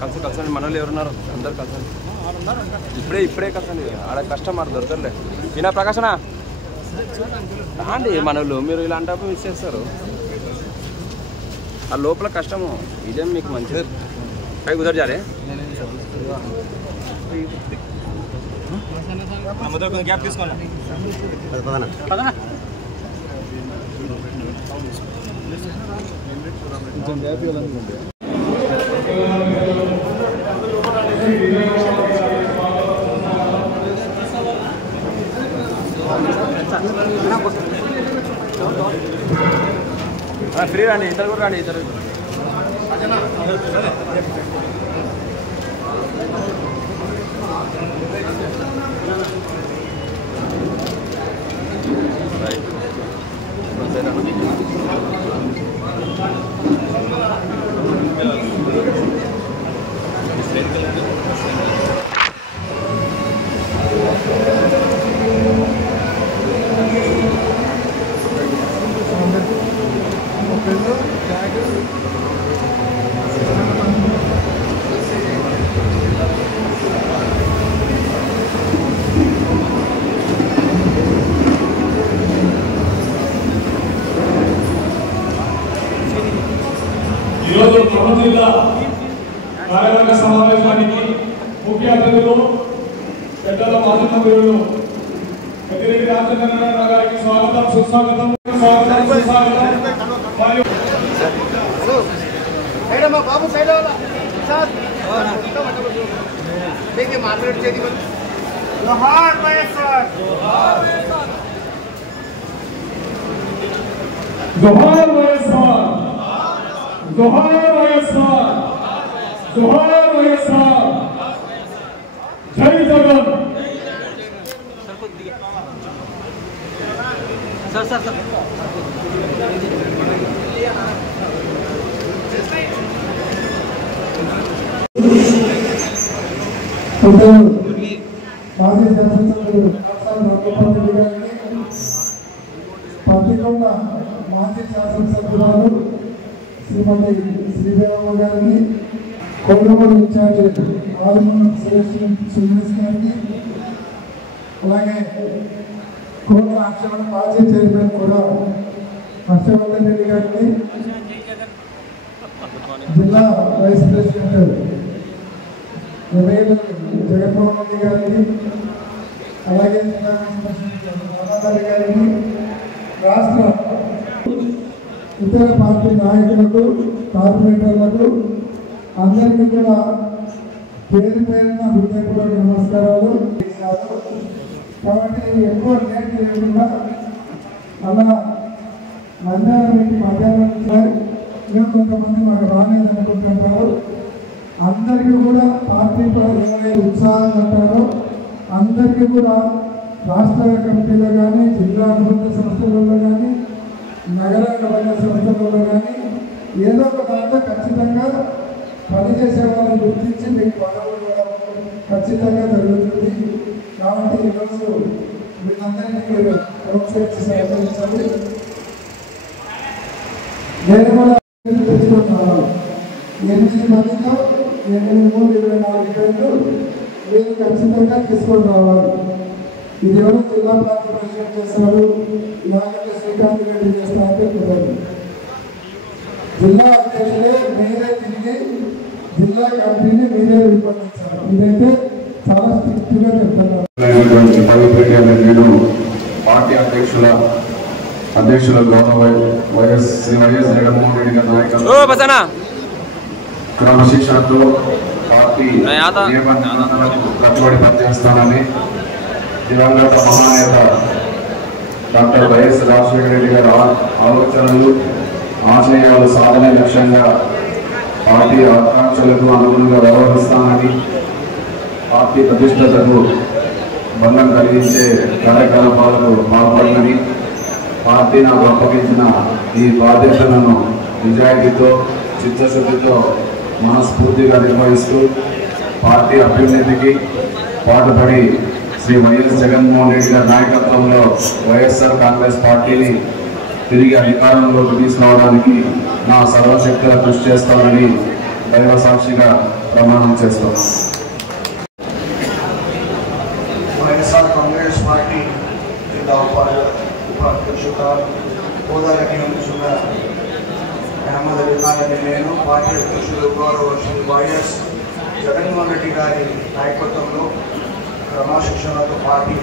కలిసండి మన వాళ్ళు ఎవరున్నారు అందరు కలిసండి ఇప్పుడే కలిసండి ఆడ కస్టమర్ దొరకలే ఈయన ప్రకాశనా రాండి మన వాళ్ళు మీరు ఇలాంటప్పుడు మిస్ చేస్తారు ఆ లోపల కష్టము ఇదేం మీకు మంచిది పై కుదరజాలే గ్యాప్ తీసుకోండి కొంచెం గ్యాప్ ఇవ్వాలనుకుంటే ఫ్రీ రండి ఇద్దరు కూడా రండి ఇద్దరు ఈరోజు ఖమ్మం జిల్లా కార్యవర్గ సమావేశానికి ముఖ్య అతిథులు పెద్దల మాధ్యమీయులు పెద్దిరెడ్డి రామచంద్రరావు గారికి స్వాగతం సుస్వాగతం బాబు సైడ్ మాట్లాడేది జోహార్ వైఎస్ఆర్ జోహార్ వైఎస్ఆర్ జోహార్ వైఎస్ఆర్ జోహార్ వైఎస్ఆర్ జై జగన్ సార్ మాజీ శాసనసభ్యులు రామగోపాల్ గారిని పత్తికొండ మాజీ శాసనసభ్యురాలు శ్రీమతి శ్రీదేవమ్మ గారిని కొల్లగూడ ఇన్ఛార్జ్ ఆదిమూలం సురేష్ గారిని అలాగే కోట హర్షవర్ధన్ మాజీ చైర్మన్ కూడా హర్షవర్ధన్ రెడ్డి గారిని జిల్లా వైస్ ప్రెసిడెంట్ జగన్మోహన్ రెడ్డి గారిని అలాగే గారిని రాష్ట్ర ఇతర పార్టీ నాయకులకు కార్పొరేటర్లకు అందరికీ కూడా పేరు పేరున హృదయపూర్వక నమస్కారాలు. కాబట్టి ఎక్కువ లేట్ లేకుండా అలా మధ్యాహ్నం కొంతమంది మాకు రాలేదనుకుంటుంటారు. అందరికీ కూడా పార్టీ ఉత్సాహం అంటారు. అందరికీ కూడా రాష్ట్ర కమిటీలో కానీ జిల్లా అనుబంధ సంస్థలలో కానీ నగర అనుబంధ సంస్థలలో కానీ ఏదో ఒక దాంట్లో ఖచ్చితంగా పనిచేసే వాళ్ళని గుర్తించి మీకు పదవులు కూడా ఖచ్చితంగా జరుగుతుంది. కాబట్టి ఈరోజు వీళ్ళందరినీ మీరు ప్రోత్సహించి సహకరించాలి. నేను కూడా తెచ్చుకుంటున్నాను. 8 మందిలో 824 పేర్లు మీరు ఖచ్చితంగా తీసుకొని రావాలి. ఇది ఎవరు జిల్లా ప్రాంత ప్రెసిడెంట్ చేస్తారు, లేకపోతే శ్రీకాంత్ రెడ్డి చేస్తారంటే కుదరదు. జిల్లా అధ్యక్షులే మీరే తిరిగి జిల్లా కమిటీని మీరే రూపొందించాలి. ఇదైతే చాలా స్ట్రిక్ట్గా చెప్తున్నారు. నేను పార్టీ అధ్యక్షుల గౌరవ వైఎస్ జగన్మోహన్ రెడ్డి గారి నాయకత్వంలో క్రమశిక్షణతో పార్టీ నియమనిబంధనలకు కట్టుబడి పనిచేస్తానని దివంగత మహానేత డాక్టర్ వైఎస్ రాజశేఖర రెడ్డి గారి ఆలోచనలు ఆశయాలు సాధనే లక్ష్యంగా పార్టీ ఆకాంక్షలకు అనుగుణంగా వ్యవహరిస్తానని పార్టీ ప్రతిష్టతకు భంగం కలిగించే కార్యకలాపాలకు పాల్పడనని పార్టీ నాకు అప్పగించిన ఈ బాధ్యతలను నిజాయితీతో చిత్తశుద్ధితో మనస్ఫూర్తిగా నిర్వహిస్తూ పార్టీ అభ్యున్నతికి పాటుపడి శ్రీ వైఎస్ జగన్మోహన్ రెడ్డి గారి నాయకత్వంలో వైఎస్ఆర్ కాంగ్రెస్ పార్టీని తిరిగి అధికారంలోకి తీసుకురావడానికి నా సర్వశక్తుల కృషి చేస్తానని దైవ సాక్షిగా ప్రమాణం చేస్తున్నాను. వైఎస్ఆర్ కాంగ్రెస్ పార్టీ జిల్లా ఉపాధ్యక్షుగా హోదాలో నియమించిన అహ్మద్ అలీ ఖాన్ అనే నేను పార్టీ అధ్యక్షులు గౌరవ శ్రీ వైఎస్ జగన్మోహన్ రెడ్డి గారి నాయకత్వంలో క్రమశిక్షణతో పార్టీ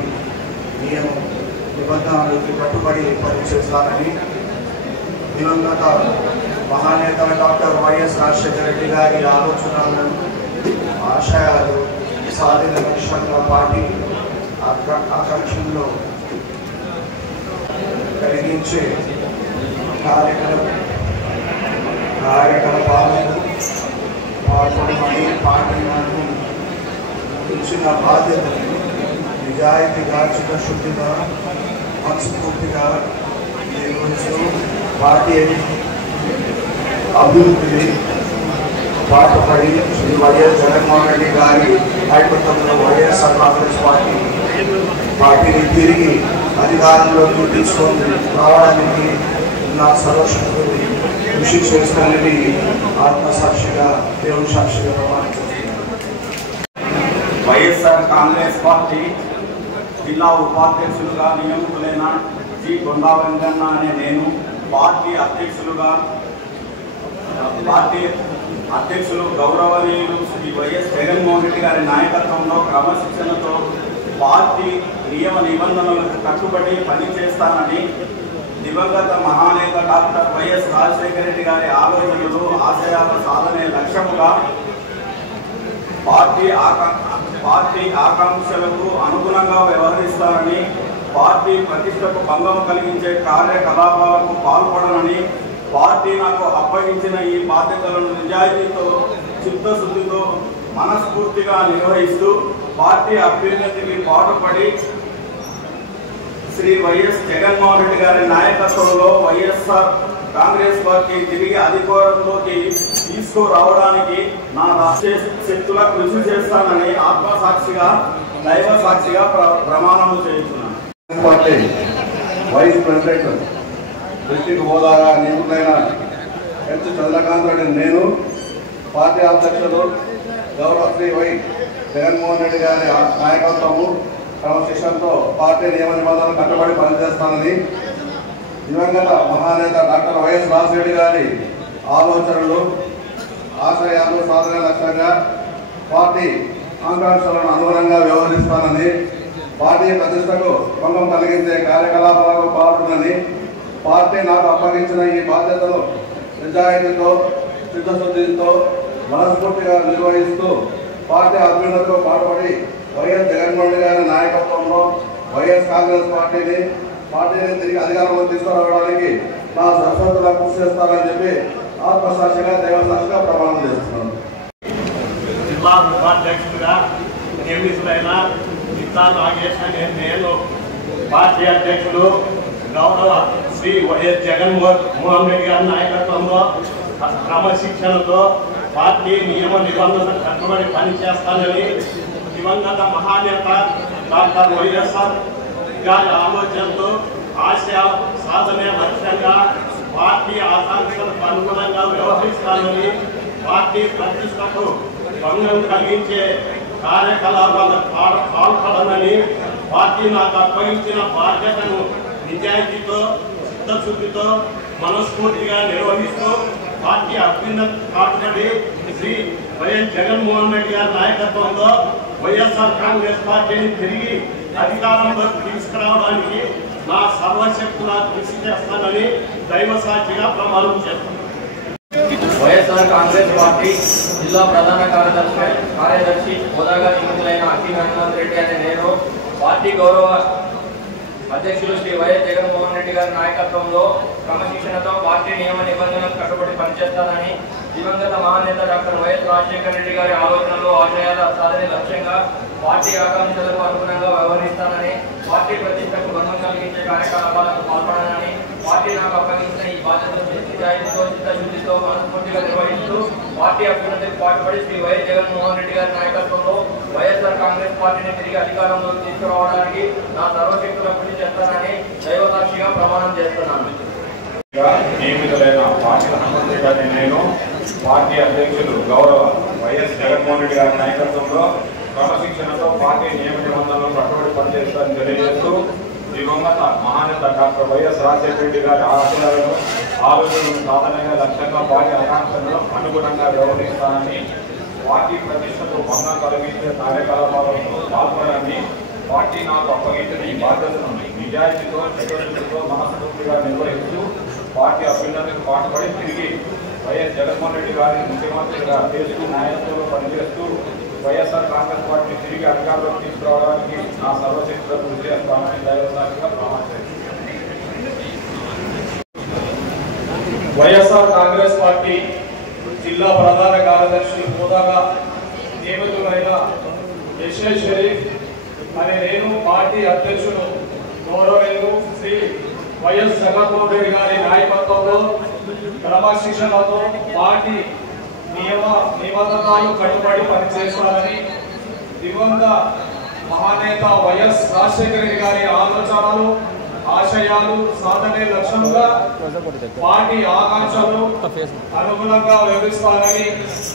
నిబంధనలకు కట్టుబడి పనిచేస్తానని దివంగత మహానేత డాక్టర్ వైఎస్ రాజశేఖర రెడ్డి గారి ఆలోచనలను ఆశయాలు సాధిన లక్ష్యంగా పార్టీ ఆకాంక్షల్లో కలిగించే కార్యకలాపాలను పాల్గొనమని పార్టీ నాకు ఇచ్చిన బాధ్యతను నిజాయితీగా చిత్తశుద్ధిగా మనస్ఫూర్తిగా నిర్వహిస్తూ పార్టీ అభివృద్ధిని పాటుపడి శ్రీ వైఎస్ జగన్మోహన్ రెడ్డి గారి నాయకత్వంలో వైఎస్ఆర్ కాంగ్రెస్ పార్టీని తిరిగి అధికారంలోకి తీసుకొని రావడానికి నా సర్వశక్తులు కృషి చేస్తానని ఆత్మసాక్షిగా దేవుని సాక్షిగా ప్రమాణం చేస్తున్నాను. వైఎస్ఆర్ కాంగ్రెస్ పార్టీ జిల్లా ఉపాధ్యక్షులుగా నియమితులైన జి కొండా వెంకన్న అనే నేను పార్టీ అధ్యక్షులు గౌరవనీయులు శ్రీ వైఎస్ జగన్మోహన్ రెడ్డి గారి నాయకత్వంలో క్రమశిక్షణతో పార్టీ నియమ నిబంధనలకు కట్టుబడి పనిచేస్తానని దివంగత మహానేత డాక్టర్ వైఎస్ రాజశేఖర రెడ్డి గారి ఆలోచనలు ఆశయాల సాధనే లక్ష్యముగా పార్టీ ఆకాంక్షలకు అనుగుణంగా వ్యవహరిస్తానని పార్టీ ప్రతిష్టకు భంగం కలిగించే కార్యకలాపాలకు పాల్పడనని పార్టీ నాకు అప్పగించిన ఈ బాధ్యతలను నిజాయితీతో చిత్తశుద్ధితో మనస్ఫూర్తిగా నిర్వహిస్తూ పార్టీ అభ్యున్నతికి పాటుపడి శ్రీ వైఎస్ జగన్మోహన్ రెడ్డి గారి నాయకత్వంలో వైఎస్ఆర్ కాంగ్రెస్ పార్టీ తిరిగి అధికారంలోకి తీసుకురావడానికి నా రాష్ట్రీయ శక్తుల కృషి చేస్తానని ఆత్మసాక్షిగా దైవ సాక్షిగా ప్రమాణం చేస్తున్నాను. పార్టీ వైస్ ప్రెసిడెంట్ డిస్ట్రిక్ట్ హోదాగా నియమితులైన హెచ్ చంద్రకాంత్ రెడ్డి నేను పార్టీ అధ్యక్షులు గౌరవ శ్రీ వై జగన్మోహన్ రెడ్డి గారి నాయకత్వము క్రమశిక్షణతో పార్టీ నియమ నిబంధనలు కట్టుబడి పనిచేస్తానని దివంగత మహానేత డాక్టర్ వైఎస్ రాజశేఖర గారి ఆలోచనలు ఆశయాలు సాధన లక్ష్యంగా పార్టీ ఆకాంక్షలను అనుగుణంగా వ్యవహరిస్తానని పార్టీ ప్రతిష్టకు భంగం కలిగించే కార్యకలాపాలకు పాల్గొనని పార్టీ నాకు అప్పగించిన ఈ బాధ్యతను నిజాయితీతో చిత్తశుద్ధితో మనస్ఫూర్తిగా నిర్వహిస్తూ పార్టీ అభ్యున్నతితో పాటుపడి వైఎస్ జగన్మోహన్ రెడ్డి గారి నాయకత్వంలో వైఎస్ కాంగ్రెస్ పార్టీని తిరిగి అధికారంలో తీసుకురావడానికి నా సరస్వతులా కృషి చేస్తానని చెప్పి ఆత్మసాక్షిగా దైవసాక్షిగా ప్రమాణం చేస్తున్నాను. జిల్లా ఉపాధ్యక్షుడిగా నియమితులైన జిల్లా నాగేష్ అనే నేను పార్టీ అధ్యక్షులు గౌరవ శ్రీ వైఎస్ జగన్మోహన్ రెడ్డి గారి నాయకత్వంలో క్రమశిక్షణతో పార్టీ నియమ నిబంధనలకు కట్టుబడి పనిచేస్తానని దివంగత మహానేత డాక్టర్ వైఎస్ఆర్ గారి ఆలోచనతో ఆశయ సాధనే లక్ష్యంగా పార్టీ ఆకాంక్షలకు అనుగుణంగా వ్యవహరిస్తానని పార్టీ ప్రతిష్టకు భంగం కలిగించే కార్యకలాపాలకు పాల్పడనని పార్టీ నాకు అప్పగించిన బాధ్యతను నిజాయితీతో చిత్తశుద్ధితో మనస్ఫూర్తిగా నిర్వహిస్తూ పార్టీ అభ్యున్నతి పాటుపడి శ్రీ వైఎస్ జగన్మోహన్ రెడ్డి గారి నాయకత్వంలో వైఎస్ఆర్ కాంగ్రెస్ పార్టీని తిరిగి అధికారంలోకి తీసుకురావడానికి నా సర్వశక్తులా కృషి చేస్తానని దైవ సాక్షిగా ప్రమాణం చేస్తాను. వైఎస్ఆర్ కాంగ్రెస్ పార్టీ జిల్లా ప్రధాన కార్యదర్శి హోదాగా నియమితులైన అఖిల్ రంగనాథ్ రెడ్డి అనే నేను పార్టీ గౌరవ అధ్యక్షులు శ్రీ వైఎస్ జగన్మోహన్ రెడ్డి గారి నాయకత్వంలో క్రమశిక్షణతో పార్టీ నియమ నిబంధనలకు కట్టుబడి పనిచేస్తానని దివంగత మహానేత డాక్టర్ వైఎస్ రాజశేఖర రెడ్డి గారి ఆలోచనలు ఆశయాల సాధనే లక్ష్యంగా పార్టీ ఆకాంక్షలకు అనుగుణంగా వ్యవహరిస్తానని పార్టీ ప్రతిష్టకు భంగం కలిగించే కార్యకలాపాలకు పాల్పడనని పార్టీ నాకు అప్పగించిన ఈ బాధ్యతను నిజాయితీతో చిత్తశుద్ధితో మనస్ఫూర్తిగా నిర్వహిస్తూ పార్టీ అభ్యున్నతికి పాటుపడి శ్రీ వైఎస్ జగన్మోహన్ రెడ్డి గారి నాయకత్వంలో వైఎస్ఆర్ కాంగ్రెస్ పార్టీని తిరిగి అధికారంలోకి తీసుకురావడానికి నా సర్వశక్తుల కృషి చేస్తానని దైవసాక్షిగా ప్రమాణం చేస్తున్నాను. నియమితులైన పార్టీ అహ్మద్ నేను పార్టీ అధ్యక్షులు గౌరవ వైఎస్ జగన్మోహన్ రెడ్డి గారి నాయకత్వంలో క్రమశిక్షణతో పార్టీ నియమ నిబంధనలను కట్టుబడి పనిచేస్తారని తెలియజేస్తూ దివంగత మహానేత డాక్టర్ వైఎస్ రాజశేఖర రెడ్డి గారి ఆశయాలను ఆలోచనలను సాధనగా లక్ష్యంగా పార్టీ ఆకాంక్షలను అనుగుణంగా వ్యవహరిస్తానని పార్టీ ప్రతిష్టకు భంగం కలిగించే కార్యకలాపాలను పాల్గొనని పార్టీ నాకు అప్పగించిన ఈ బాధ్యతను నిజాయితీతో చిత్తశుద్ధితో మనస్ఫూర్తిగా నిర్వహిస్తూ పార్టీ అభ్యున్నతికి పాటుపడి తిరిగి వైఎస్ జగన్మోహన్ రెడ్డి గారిని ముఖ్యమంత్రిగా చేస్తూ నాయకత్వంలో పనిచేస్తూ వైఎస్ఆర్ కాంగ్రెస్ పార్టీ తిరిగి అధికారంలోకి తీసుకురావడానికి నా సర్వశక్తితో కృషి చేస్తామని దైవసాక్షిగా ప్రమాణం చేస్తున్నాను. వైఎస్ఆర్ కాంగ్రెస్ పార్టీ జిల్లా ప్రధాన కార్యదర్శి హోదాగా నియమితులైన ఎస్ఐ షరీఫ్ అనే నేను పార్టీ అధ్యక్షుడు గౌరవనీయులు శ్రీ వైఎస్ జగన్మోహన్ రెడ్డి గారి నాయకత్వంలో క్రమశిక్షణతో పార్టీ నిబంధనలు కట్టుబడి పనిచేస్తారని దివంగత మహానేత వైఎస్ రాజశేఖర రెడ్డి గారి ఆలోచనలు ఆశయాలు సాధనే లక్ష్యంగా పార్టీ ఆకాంక్షలు అనుగుణంగా వ్యవహరిస్తారని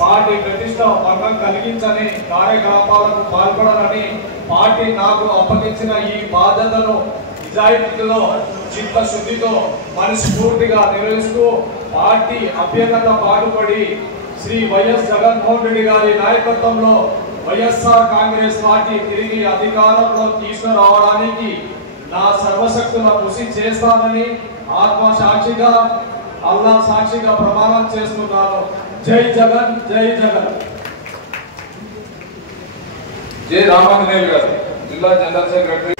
పార్టీ ప్రతిష్ట భంగం కలిగించని కార్యకలాపాలకు పాల్పడరని పార్టీ నాకు అప్పగించిన ఈ బాధ్యతను నిజాయితీతో చిత్తశుద్ధితో మనస్ఫూర్తిగా నిర్వహిస్తూ పార్టీ అభ్యున్నత పాటుపడి శ్రీ వైఎస్ జగన్మోహన్ రెడ్డి గారి నాయకత్వంలో వైఎస్ఆర్ కాంగ్రెస్ పార్టీ తిరిగి అధికారంలో తీసుకురావడానికి నా సర్వశక్తుల కృషి చేస్తానని ఆత్మ సాక్షిగా అల్లా సాక్షిగా ప్రమాణం చేస్తున్నాను. జై జగన్, జై జగన్. జై రామాంజనేయులు గారు, జిల్లా general secretary.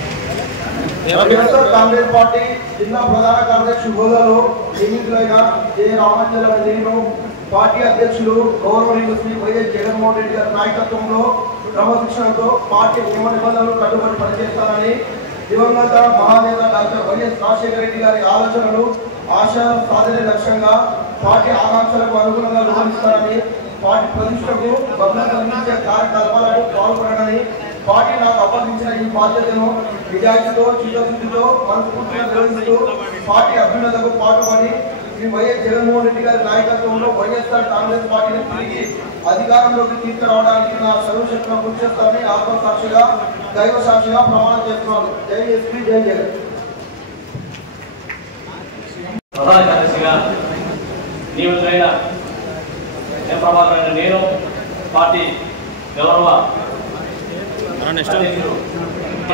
YSR Congress party జిల్లా ప్రధాన కార్యదర్శి హోదాలో నియమితులైన జే రామాంజనేయులు నేను పార్టీ అధ్యక్షులు గౌరవనీయులు శ్రీ వైఎస్ జగన్మోహన్ రెడ్డి గారి నాయకత్వంలో క్రమశిక్షణతో పార్టీ నియమ నిబంధనలు కట్టుబడి పనిచేస్తానని దివంగత మహానేత డాక్టర్ వైఎస్ రాజశేఖర రెడ్డి గారి ఆలోచనలు ఆశయాలను సాధనే లక్ష్యంగా పార్టీ ఆకాంక్షలకు అనుగుణంగా వ్యవహరిస్తారని పార్టీ ప్రతిష్టకు భంగం కలిగించే కార్యకలాపాలకు పాల్గొనని పార్టీ నాకు అప్పగించిన ఈ బాధ్యతను నిజాయితీతో చిత్తశుద్ధితో మనస్ఫూర్తిగా నిర్వహిస్తూ పార్టీ అభ్యున్నతకు పాటుపడి శ్రీ వైఎస్ జగన్మోహన్ రెడ్డి గారి నాయకత్వంలో వైఎస్ఆర్ కాంగ్రెస్ పార్టీని తిరిగి అధికారంలోకి తీసుకురావడానికి నా సర్వశక్తులను కృషి చేస్తానని ఆత్మసాక్షిగా దైవ సాక్షిగా ప్రమాణం చేస్తున్నాను. జై ఎస్పీ, జై జగన్. ప్రధాన కార్యదర్శిగా నియమితులైన నేను పార్టీ గౌరవ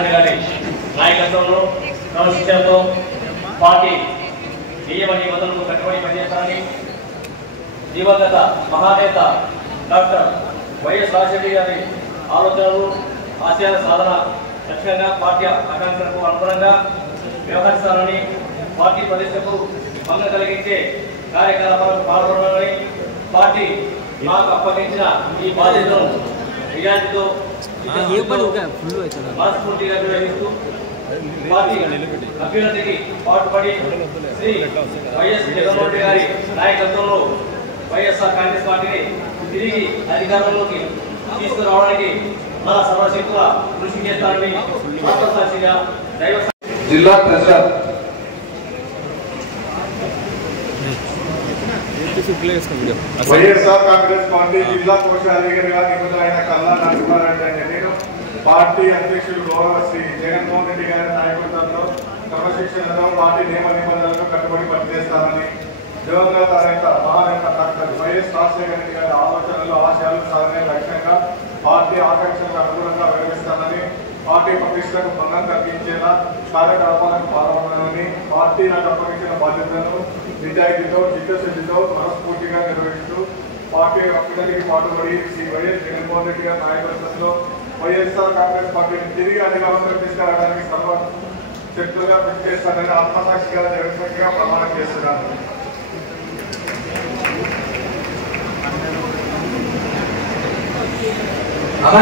గారి నాయకత్వంలో క్రమశిక్షణతో పార్టీ నియమ నిబంధనలకు కట్టుబడి పనిచేస్తారని దివంగత మహానేత డాక్టర్ వైఎస్ రాజశేఖర గారి ఆలోచనలు ఆశయాల సాధన లక్ష్యంగా పార్టీ ఆకాంక్షలకు అనుగుణంగా వ్యవహరిస్తారని పార్టీ ప్రతిష్టకు భంగం కలిగించే కార్యకలాపాలకు పాల్గొనాలని పార్టీ నాకు అప్పగించిన ఈ బాధ్యతను నిజాయితీతో మనస్ఫూర్తిగా నిర్వహిస్తూ పార్టీ అభ్యున్నతికి పాటుపడి శ్రీ వైఎస్ జగన్మోహన్ రెడ్డి గారి నాయకత్వంలో వైఎస్ఆర్ కాంగ్రెస్ పార్టీని తిరిగి అధికారంలోకి తీసుకురావడానికి నా సర్వశక్తుల కృషి చేస్తానని ఆత్మసాక్షిగా దైవ జిల్లా ట్రెజరర్. వైఎస్ఆర్ కాంగ్రెస్ పార్టీ జిల్లా కోశాధికారిగా నియమితులైన కల్లా నరసింహారెడ్డి అనే నేను పార్టీ అధ్యక్షుడు గౌరవ శ్రీ జగన్మోహన్ రెడ్డి గారి నాయకత్వంలో క్రమశిక్షణలో పార్టీ నియమ నిబంధనలకు కట్టుబడి పనిచేస్తానని దివంగత మహానేత డాక్టర్ వైఎస్ రాజశేఖర రెడ్డి గారి ఆలోచనలు ఆశయాలు సాధనే లక్ష్యంగా పార్టీ ఆకాంక్షలకు అనుగుణంగా వ్యవహరిస్తానని పార్టీ ప్రతిష్టకు భంగం కలిగించేలా కార్యకలాపాలకు పాల్గొనాలని పార్టీ నాకు అప్పగించిన బాధ్యతను నిజాయితీతో చిత్తశుద్ధితో మనస్ఫూర్తిగా నిర్వహిస్తూ పార్టీ అభ్యున్నతికి పాటుపడి శ్రీ వైఎస్ జగన్మోహన్ రెడ్డి గారి నాయకత్వంలో వైఎస్ఆర్ కాంగ్రెస్ పార్టీని తిరిగి అధికారంలోకి తీసుకురావడానికి సర్వ శక్తులుగా కృషి చేస్తానని ఆత్మసాక్షిగా జగన్మోహన్గా ప్రమాణం చేస్తున్నాను.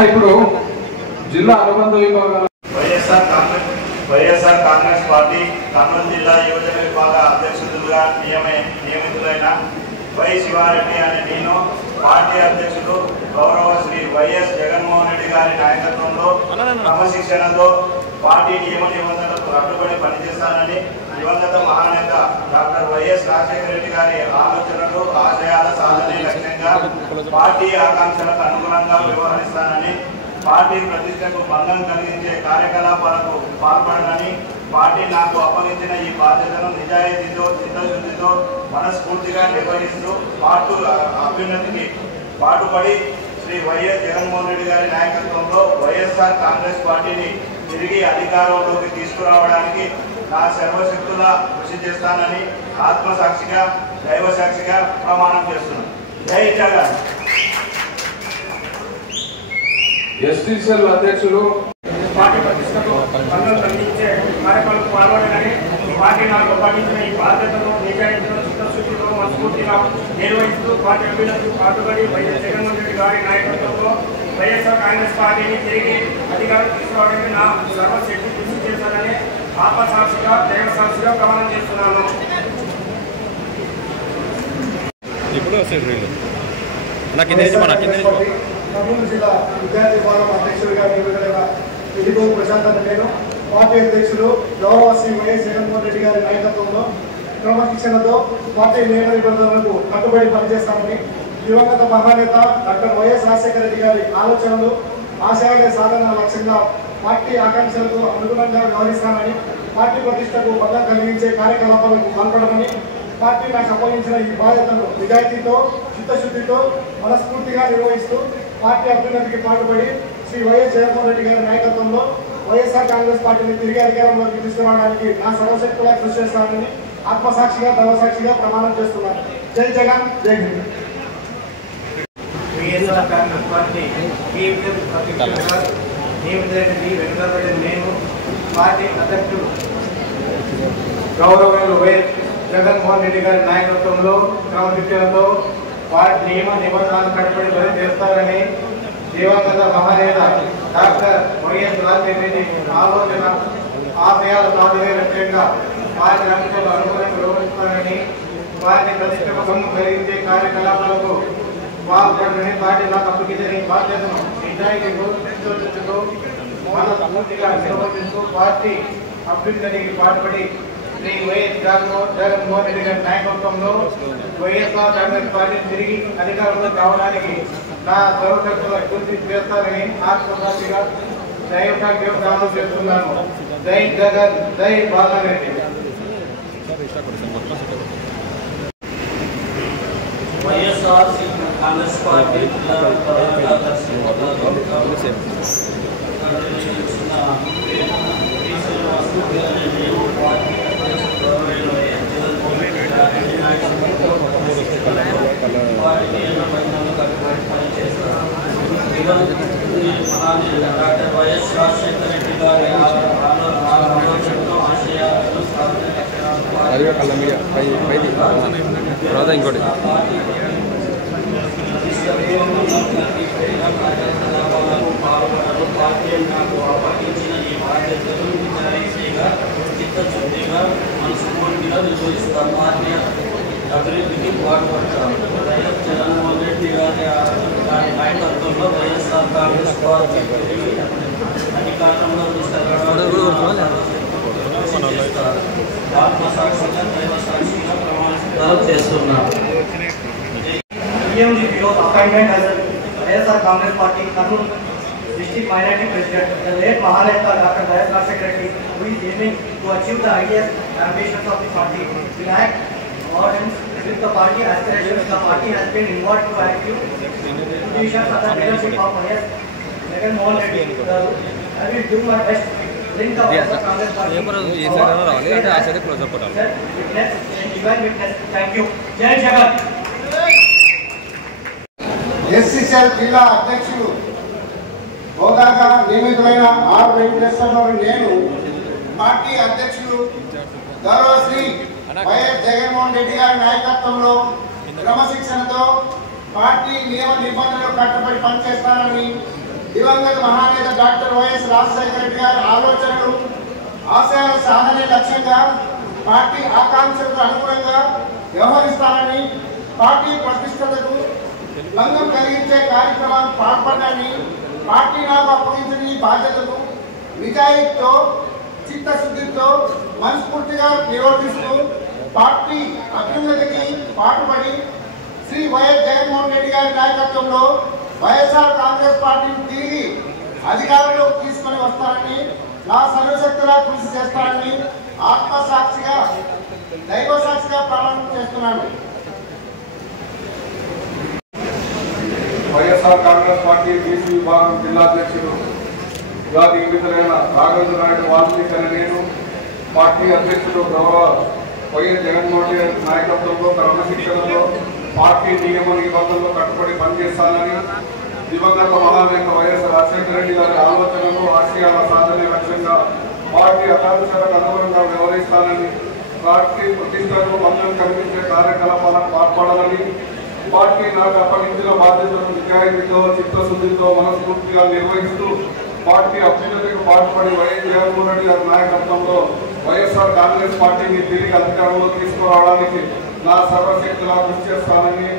ఇప్పుడు జిల్లా అనుబంధ విభాగాల వైఎస్ఆర్ కాంగ్రెస్ పార్టీ కర్నూలు జిల్లా యువజన విభాగ అధ్యక్షులుగా నియమితులైన వై శివారెడ్డి అనే నేను పార్టీ అధ్యక్షుడు గౌరవ శ్రీ వైఎస్ జగన్మోహన్ రెడ్డి గారి నాయకత్వంలో క్రమశిక్షణతో పార్టీ నియమ నిబంధనలకు కట్టుబడి పనిచేస్తానని దివంగత మహానేత డాక్టర్ వైఎస్ రాజశేఖర రెడ్డి గారి ఆలోచనలు ఆశయాల సాధనే లక్ష్యంగా పార్టీ ఆకాంక్షలకు అనుగుణంగా వ్యవహరిస్తానని, పార్టీ ప్రతిష్టకు భంగం కలిగించే కార్యకలాపాలకు పాల్పడనని, పార్టీ నాకు అప్పగించిన ఈ బాధ్యతను నిజాయితీతో చిత్తశుద్ధితో మనస్ఫూర్తిగా నిర్వహిస్తూ పార్టీ అభ్యున్నతికి పాటుపడి శ్రీ వైఎస్ జగన్మోహన్ రెడ్డి గారి నాయకత్వంలో వైఎస్ఆర్ కాంగ్రెస్ పార్టీని తిరిగి అధికారంలోకి తీసుకురావడానికి నా సర్వశక్తులా కృషి చేస్తానని ఆత్మసాక్షిగా దైవసాక్షిగా ప్రమాణం చేస్తున్నాను. జై జగన్. ఎస్టీసీఎల్ అధ్యక్షులు పార్టీ ప్రతిష్టకు భంగం కలిగించే కార్యక్రమాలకు పాల్గొనని, పార్టీ నాకు అప్పగించిన ఈ బాధ్యతను నిజాయితీతో చిత్తశుద్ధితో మనస్ఫూర్తిగా నిర్వహిస్తూ పార్టీ అభ్యున్నతికి పాటుపడి వైఎస్ జగన్మోహన్ రెడ్డి గారి నాయకత్వంలో వైఎస్ఆర్ కాంగ్రెస్ పార్టీని తిరిగి అధికారం తీసుకోవడానికి నా సర్వశక్తి కృషి చేశానని ఆత్మసాక్షిగా దైవసాక్షిగా ప్రమాణం చేస్తున్నాను. కర్నూలు జిల్లా విద్యార్థి విభాగం అధ్యక్షుడిగా నియమితులైన వెలిగోలు ప్రశాంత్ అనే నేను పార్టీ అధ్యక్షులు గౌరవ శ్రీ వైఎస్ జగన్మోహన్ రెడ్డి గారి నాయకత్వంలో క్రమశిక్షణతో పార్టీ నియమ నిబంధనలకు కట్టుబడి పనిచేస్తామని, దివంగత మహానేత డాక్టర్ వైఎస్ రాజశేఖర రెడ్డి గారి ఆలోచనలు ఆశయాల సాధన లక్ష్యంగా పార్టీ ఆకాంక్షలకు అనుగుణంగా వ్యవహరిస్తామని, పార్టీ ప్రతిష్టకు భంగం కలిగించే కార్యకలాపాలకు పాల్పడమని, పార్టీ నాకు అప్పగించిన ఈ బాధ్యతను నిజాయితీతో చిత్తశుద్ధితో మనస్ఫూర్తిగా నిర్వహిస్తూ పార్టీ అభ్యున్నతికి పాటుపడి శ్రీ వైఎస్ జగన్మోహన్ రెడ్డి గారి నాయకత్వంలో వైఎస్ఆర్ కాంగ్రెస్ పార్టీని తిరిగి అధికారంలోకి తీసుకురావడానికి నా సర్వశక్తులా కృషి చేస్తానని ఆత్మసాక్షిగా దైవసాక్షిగా ప్రమాణం చేస్తున్నాను. జై జగన్, జై హింద్. వైఎస్ఆర్ కాంగ్రెస్ పార్టీ నేను పార్టీ అధ్యక్షుడు గౌరవనీయులు వైఎస్ జగన్మోహన్ రెడ్డి గారి నాయకత్వంలో క్రమశిక్షణతో వారి నియమ నిబంధనలు కట్టుబడి పని చేస్తారని, దివంగత మహానేత డాక్టర్ వైఎస్ రాజశేఖర రెడ్డి ఆలోచన ఆశయాల సాధనే లక్ష్యంగా వారి ఆంక్షలకు అనుగుణంగా వ్యవహరిస్తారని, వారిని ప్రతిష్టకు భంగం కలిగించే కార్యకలాపాలకు పాల్పడని, పార్టీ నాకు అప్పగించిన ఈ బాధ్యతను నిజాయితీతో చిత్తశుద్ధితో మనస్ఫూర్తిగా నిర్వహిస్తూ పార్టీ అభ్యున్నతికి పాటుపడి శ్రీ వైఎస్ జగన్మోహన్ రెడ్డి గారి నాయకత్వంలో వైఎస్ఆర్ కాంగ్రెస్ పార్టీని తిరిగి అధికారంలోకి రావడానికి నా సర్వశక్తుల కృషి చేస్తారని ఆత్మసాక్షిగా దైవసాక్షిగా ప్రమాణం చేస్తున్నాను. జై జగన్, జై Bala Reddy. YSR Congress party doctor YS Rajasekhara Reddy గారి ఆలోచనతో ఆశయాలను తర్వాత ఇంకోటి పార్టీ నాకు అప్పగించిన ఈ బాధ్యతను నిజాయితీగా చిత్తశుద్ధిగా మనస్ఫూర్తిగా నిర్వహిస్తాం. పార్టీ అభివృద్ధికి పాటుపడతాం. వైఎస్ జగన్మోహన్ రెడ్డి గారి నాయకత్వంలో వైఎస్ఆర్ కాంగ్రెస్ పార్టీ అధికారంలో ఆత్మసాక్షిగా దైవసాక్షిగా ప్రమాణం చేస్తున్నాం. appointment as a YSR Congress Party Karnool District Minority President, the late Mahaneta Dr. Y.S. Rajashekar Reddy, who is aiming to achieve the ideas and ambitions of the party, will act accordance with the party aspirations. The party has been involved to active contributions of the leadership of Y.S. Jagannath Reddy. I will do my best to bring the YSR Congress Party witness and divine witness. Thank you. Jai Jagan. SCCL జిల్లా అధ్యక్షులు హోదాగా నియమితులైన are Venkateswararao నేను party అధ్యక్షులు గౌరవ Shri YS Jaganmohan Reddy గారి నాయకత్వంలో క్రమశిక్షణతో party నియమ నిబంధనలకు కట్టుబడి పనిచేస్తానని, దివంగత మహానేత డాక్టర్ వైఎస్ రాజశేఖర రెడ్డి గారి ఆలోచనలు ఆశయాల సాధనే లక్ష్యంగా పార్టీ ఆకాంక్షలకు అనుగుణంగా వ్యవహరిస్తానని, పార్టీ ప్రతిష్టతకు భంగం కలిగించే కార్యక్రమాన్ని పాల్పడని, పార్టీ నాకు అప్పగించిన ఈ బాధ్యతను నిజాయితీతో చిత్తశుద్ధితో మనస్ఫూర్తిగా నిర్వర్తిస్తూ పార్టీ అభ్యున్నతికి పాటుపడి శ్రీ వైఎస్ జగన్మోహన్ రెడ్డి గారి నాయకత్వంలో వైఎస్ఆర్ కాంగ్రెస్ పార్టీని తిరిగి అధికారంలోకి తీసుకొని వస్తారని, నా సర్వశక్తులా కృషి చేస్తారని ఆత్మసాక్షిగా దైవ సాక్షిగా ప్రమాణం చేస్తున్నాను. వైఎస్ఆర్ కాంగ్రెస్ పార్టీ బీసీ విభాగం జిల్లా అధ్యక్షుడు జాతి ఎన్నికలైన రాఘవేంద్ర నాయుడు వాల్మీకి అనే నేను పార్టీ అధ్యక్షుడు గౌరవ వైఎస్ జగన్మోహన్ రెడ్డి నాయకత్వంలో క్రమశిక్షణలో పార్టీ నియమ నిబంధనలు కట్టుబడి పనిచేస్తానని, దివంగత మహానేత వైఎస్ రాజశేఖర రెడ్డి గారి ఆలోచనలు ఆశయాల సాధనే లక్ష్యంగా పార్టీ ఆకాంక్షలకు అనుగుణంగా వ్యవహరిస్తానని, పార్టీ ప్రతిష్టకు భంగం కలిగించే కార్యకలాపాలకు పాల్పడాలని, పార్టీ నాకు అప్పగించిన బాధ్యతలను నిజాయితీతో చిత్తశుద్ధితో మనస్ఫూర్తిగా నిర్వహిస్తూ పార్టీ అభ్యున్నతికి పాటుపడి వైఎస్ జగన్మోహన్ రెడ్డి గారి నాయకత్వంలో వైఎస్ఆర్ కాంగ్రెస్ పార్టీని తిరిగి అధికారంలో తీసుకురావడానికి నా సర్వశక్తులా కృషి చేస్తానని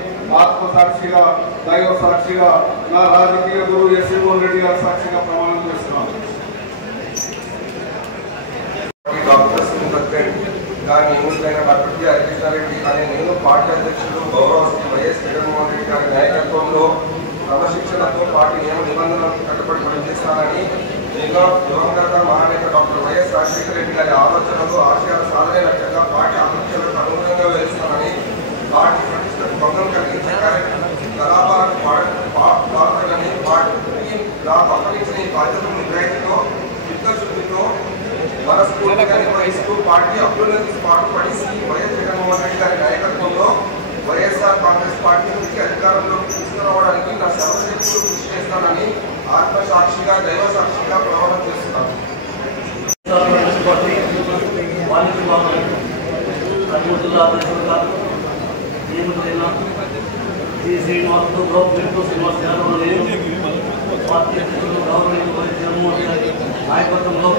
ఆత్మసాక్షిగా దైవ సాక్షిగా నా రాజకీయ గురువు ఎస్ జగన్మోహన్ రెడ్డి గారి సాక్షిగా ప్రమాణం చేస్తున్నాను. నియమితులైన డాక్టర్ కె హరికృష్ణారెడ్డి అనే నేను పార్టీ అధ్యక్షుడు గౌరవ శ్రీ వైఎస్ జగన్మోహన్ రెడ్డి గారి నాయకత్వంలో క్రమశిక్షణతో పార్టీ నియమ నిబంధనలకు కట్టుబడి పనిచేస్తానని, దివంగత మహానేత డాక్టర్ వైఎస్ రాజశేఖర రెడ్డి గారి ఆలోచనలు ఆశయాల సాధనే లక్ష్యంగా పార్టీ ఆకాంక్షలకు అనుగుణంగా వ్యవహరిస్తానని, పార్టీ ప్రతిష్టకు భంగం కలిగించే కలాపాలకు పాల్పడని, పార్టీకి నాకు అప్పగించిన ఈ బాధ్యతను నిజాయితీతో చిత్తశుద్ధితో మనస్ఫూర్తిగా నిర్వహిస్తూ పార్టీ అభ్యున్నతికి పాటుపడి శ్రీ వైఎస్ జగన్మోహన్ రెడ్డి గారి నాయకత్వంలో వైఎస్ఆర్ కాంగ్రెస్ పార్టీకి అధికారంలోకి తీసుకురావడానికి నా సర్వశక్తులు కృషి చేస్తానని ఆత్మసాక్షిగా దైవ సాక్షిగా ప్రమాణం చేస్తున్నాను. నాయకత్వంలో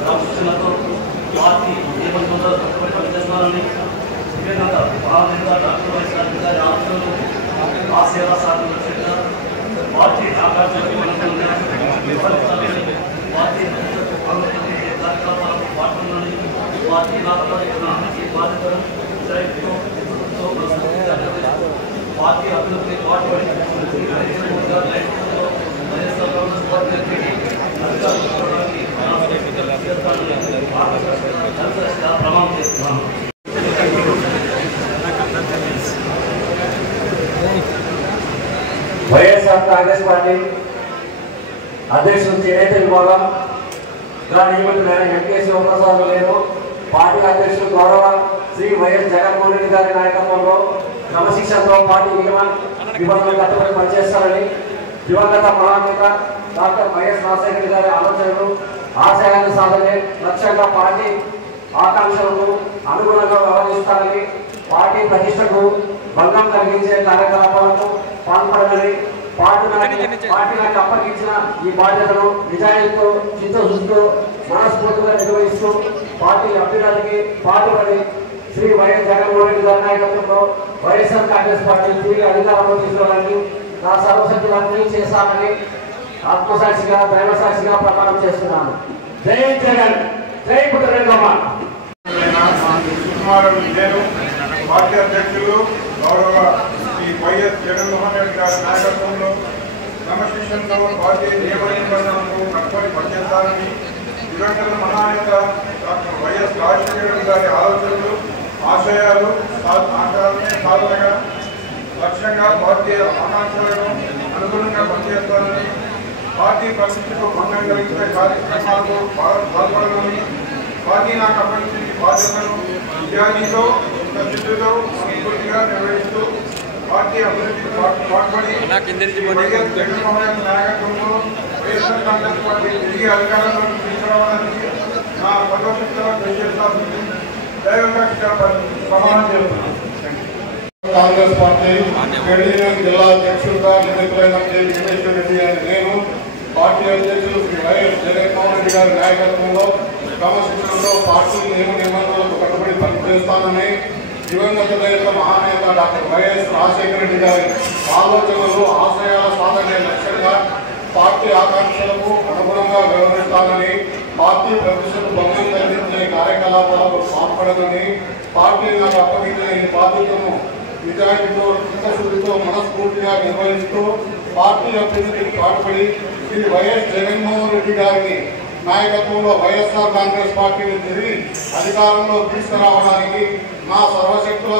క్రమశిక్షణతో పార్టీ నిబంధనలు కట్టుబడి పనిచేస్తున్నారని, దివంగత మహానేత డాక్టర్ వైఎస్ఆర్ గారి ఆలోచనలు ఆశయాల సాధన లక్ష్యంగా పార్టీ ఆకాంక్షలకు అనుగుణంగా నిర్వహిస్తానని, పార్టీ కార్యకలాపాలకు పాల్గొనాలని, పార్టీ లాభపడిన ఈ బాధ్యతను నిజాయితీతో పార్టీ అభివృద్ధికి పాటుపడి వైఎస్ఆర్ కాంగ్రెస్ పార్టీ ప్రమాణం చేస్తున్నాను. వైఎస్ఆర్ కాంగ్రెస్ పార్టీ అధ్యక్షుడు చేనేత విభాగం నియమితులైన ఎంకే శివప్రసాద్ నేను పార్టీ అధ్యక్షుడు గౌరవ శ్రీ వైఎస్ జగన్మోహన్ రెడ్డి గారి నాయకత్వంలో క్రమశిక్షణతో పార్టీ నిబంధనలు కట్టుబడి పనిచేస్తారని, దివంగత మహానేత డాక్టర్ వైఎస్ రాజశేఖర రెడ్డి గారి ఆలోచనలు ఆశయాలను సాధనే లక్ష్యంగా పార్టీ ఆకాంక్షలకు అనుగుణంగా వ్యవహరిస్తారని, పార్టీ ప్రతిష్టకు భంగం కలిగించే కార్యకలాపాలకు పాల్పడాలని, పార్టీ నాకు అప్పగించిన ఈ బాధ్యతను నిజాయితీతో చిత్తశుద్ధితో మనస్ఫూర్తిగా నిర్వహిస్తూ పార్టీ అభ్యున్నతికి పాటుపడి శ్రీ వైఎస్ జగన్మోహన్ రెడ్డి గారి నాయకత్వంలో వైఎస్ఆర్ కాంగ్రెస్ పార్టీ తిరిగి అధికారంలో తీసుకురావడానికి నా సర్వశక్తులన్నీ చేస్తానని ఆత్మసాక్షిగా దైవ సాక్షిగా ప్రమాణం చేస్తున్నాను. జై జగన్, జై పుట్టరెడ్డమ్మ. నేను పార్టీ అధ్యక్షులు గౌరవ శ్రీ వైఎస్ జగన్మోహన్ రెడ్డి గారి నాయకత్వంలో క్రమశిక్షణతో పార్టీ నియమ నిబంధనలకు కట్టుబడి పనిచేస్తానని, దివంగత మహానేత డాక్టర్ వైఎస్ రాజశేఖర రెడ్డి గారి ఆలోచనలు ఆశయాలు సాధనగా లక్ష్యంగా పార్టీ ఆకాంక్షలను అనుగుణంగా పనిచేస్తానని, పార్టీ ప్రతిష్టకు భంగం కలిగించే కార్యక్రమాలకు పాల్పడాలని, పార్టీ నాకు అప్పగించిన బాధ్యతను నిజాయితీతో చిత్తశుద్ధితో మనస్ఫూర్తిగా నిర్వహిస్తూ పార్టీ అభివృద్ధికి పాటుపడి వైఎస్ జగన్మోహన్ రెడ్డి నాయకత్వంలో వైఎస్ఆర్ కాంగ్రెస్ పార్టీ తిరిగి అధికారంలోకి తీసుకురావడానికి నా సర్వశక్తులను కృషి చేస్తానని దైవసాక్షిగా ప్రమాణం చేస్తున్నాను. కాంగ్రెస్ పార్టీ క్రెడిట్ జిల్లా అధ్యక్షుడిగా నియమితులైన కె వెంకటేశ్వర రెడ్డి అని నేను పార్టీ అధ్యక్షులు శ్రీ వైఎస్ జగన్మోహన్ రెడ్డి గారి నాయకత్వంలో క్రమశిక్షణలో పార్టీ నియమ నిబంధనలకు కట్టుబడి పనిచేస్తానని, దివంగత మహానేత డాక్టర్ వైఎస్ రాజశేఖర రెడ్డి గారి ఆలోచనలు ఆశయాల సాధనే లక్ష్యంగా పార్టీ ఆకాంక్షలకు అనుగుణంగా వ్యవహరిస్తానని, పార్టీ ప్రతిష్టకు భంగం కలిగించే కార్యకలాపాలకు పాల్పడదని పార్టీ నాకు అప్పగించిన ఈ బాధ్యతను నిజాయితీతో చిత్తశుద్ధితో మనస్ఫూర్తిగా నిర్వహిస్తూ పార్టీ అభ్యర్థికి పాటుపడి శ్రీ వైఎస్ జగన్మోహన్ రెడ్డి గారిని నాయకత్వంలో వైఎస్ఆర్ కాంగ్రెస్ పార్టీని తిరిగి అధికారంలో తీసుకురావడానికి నా సర్వశక్తుల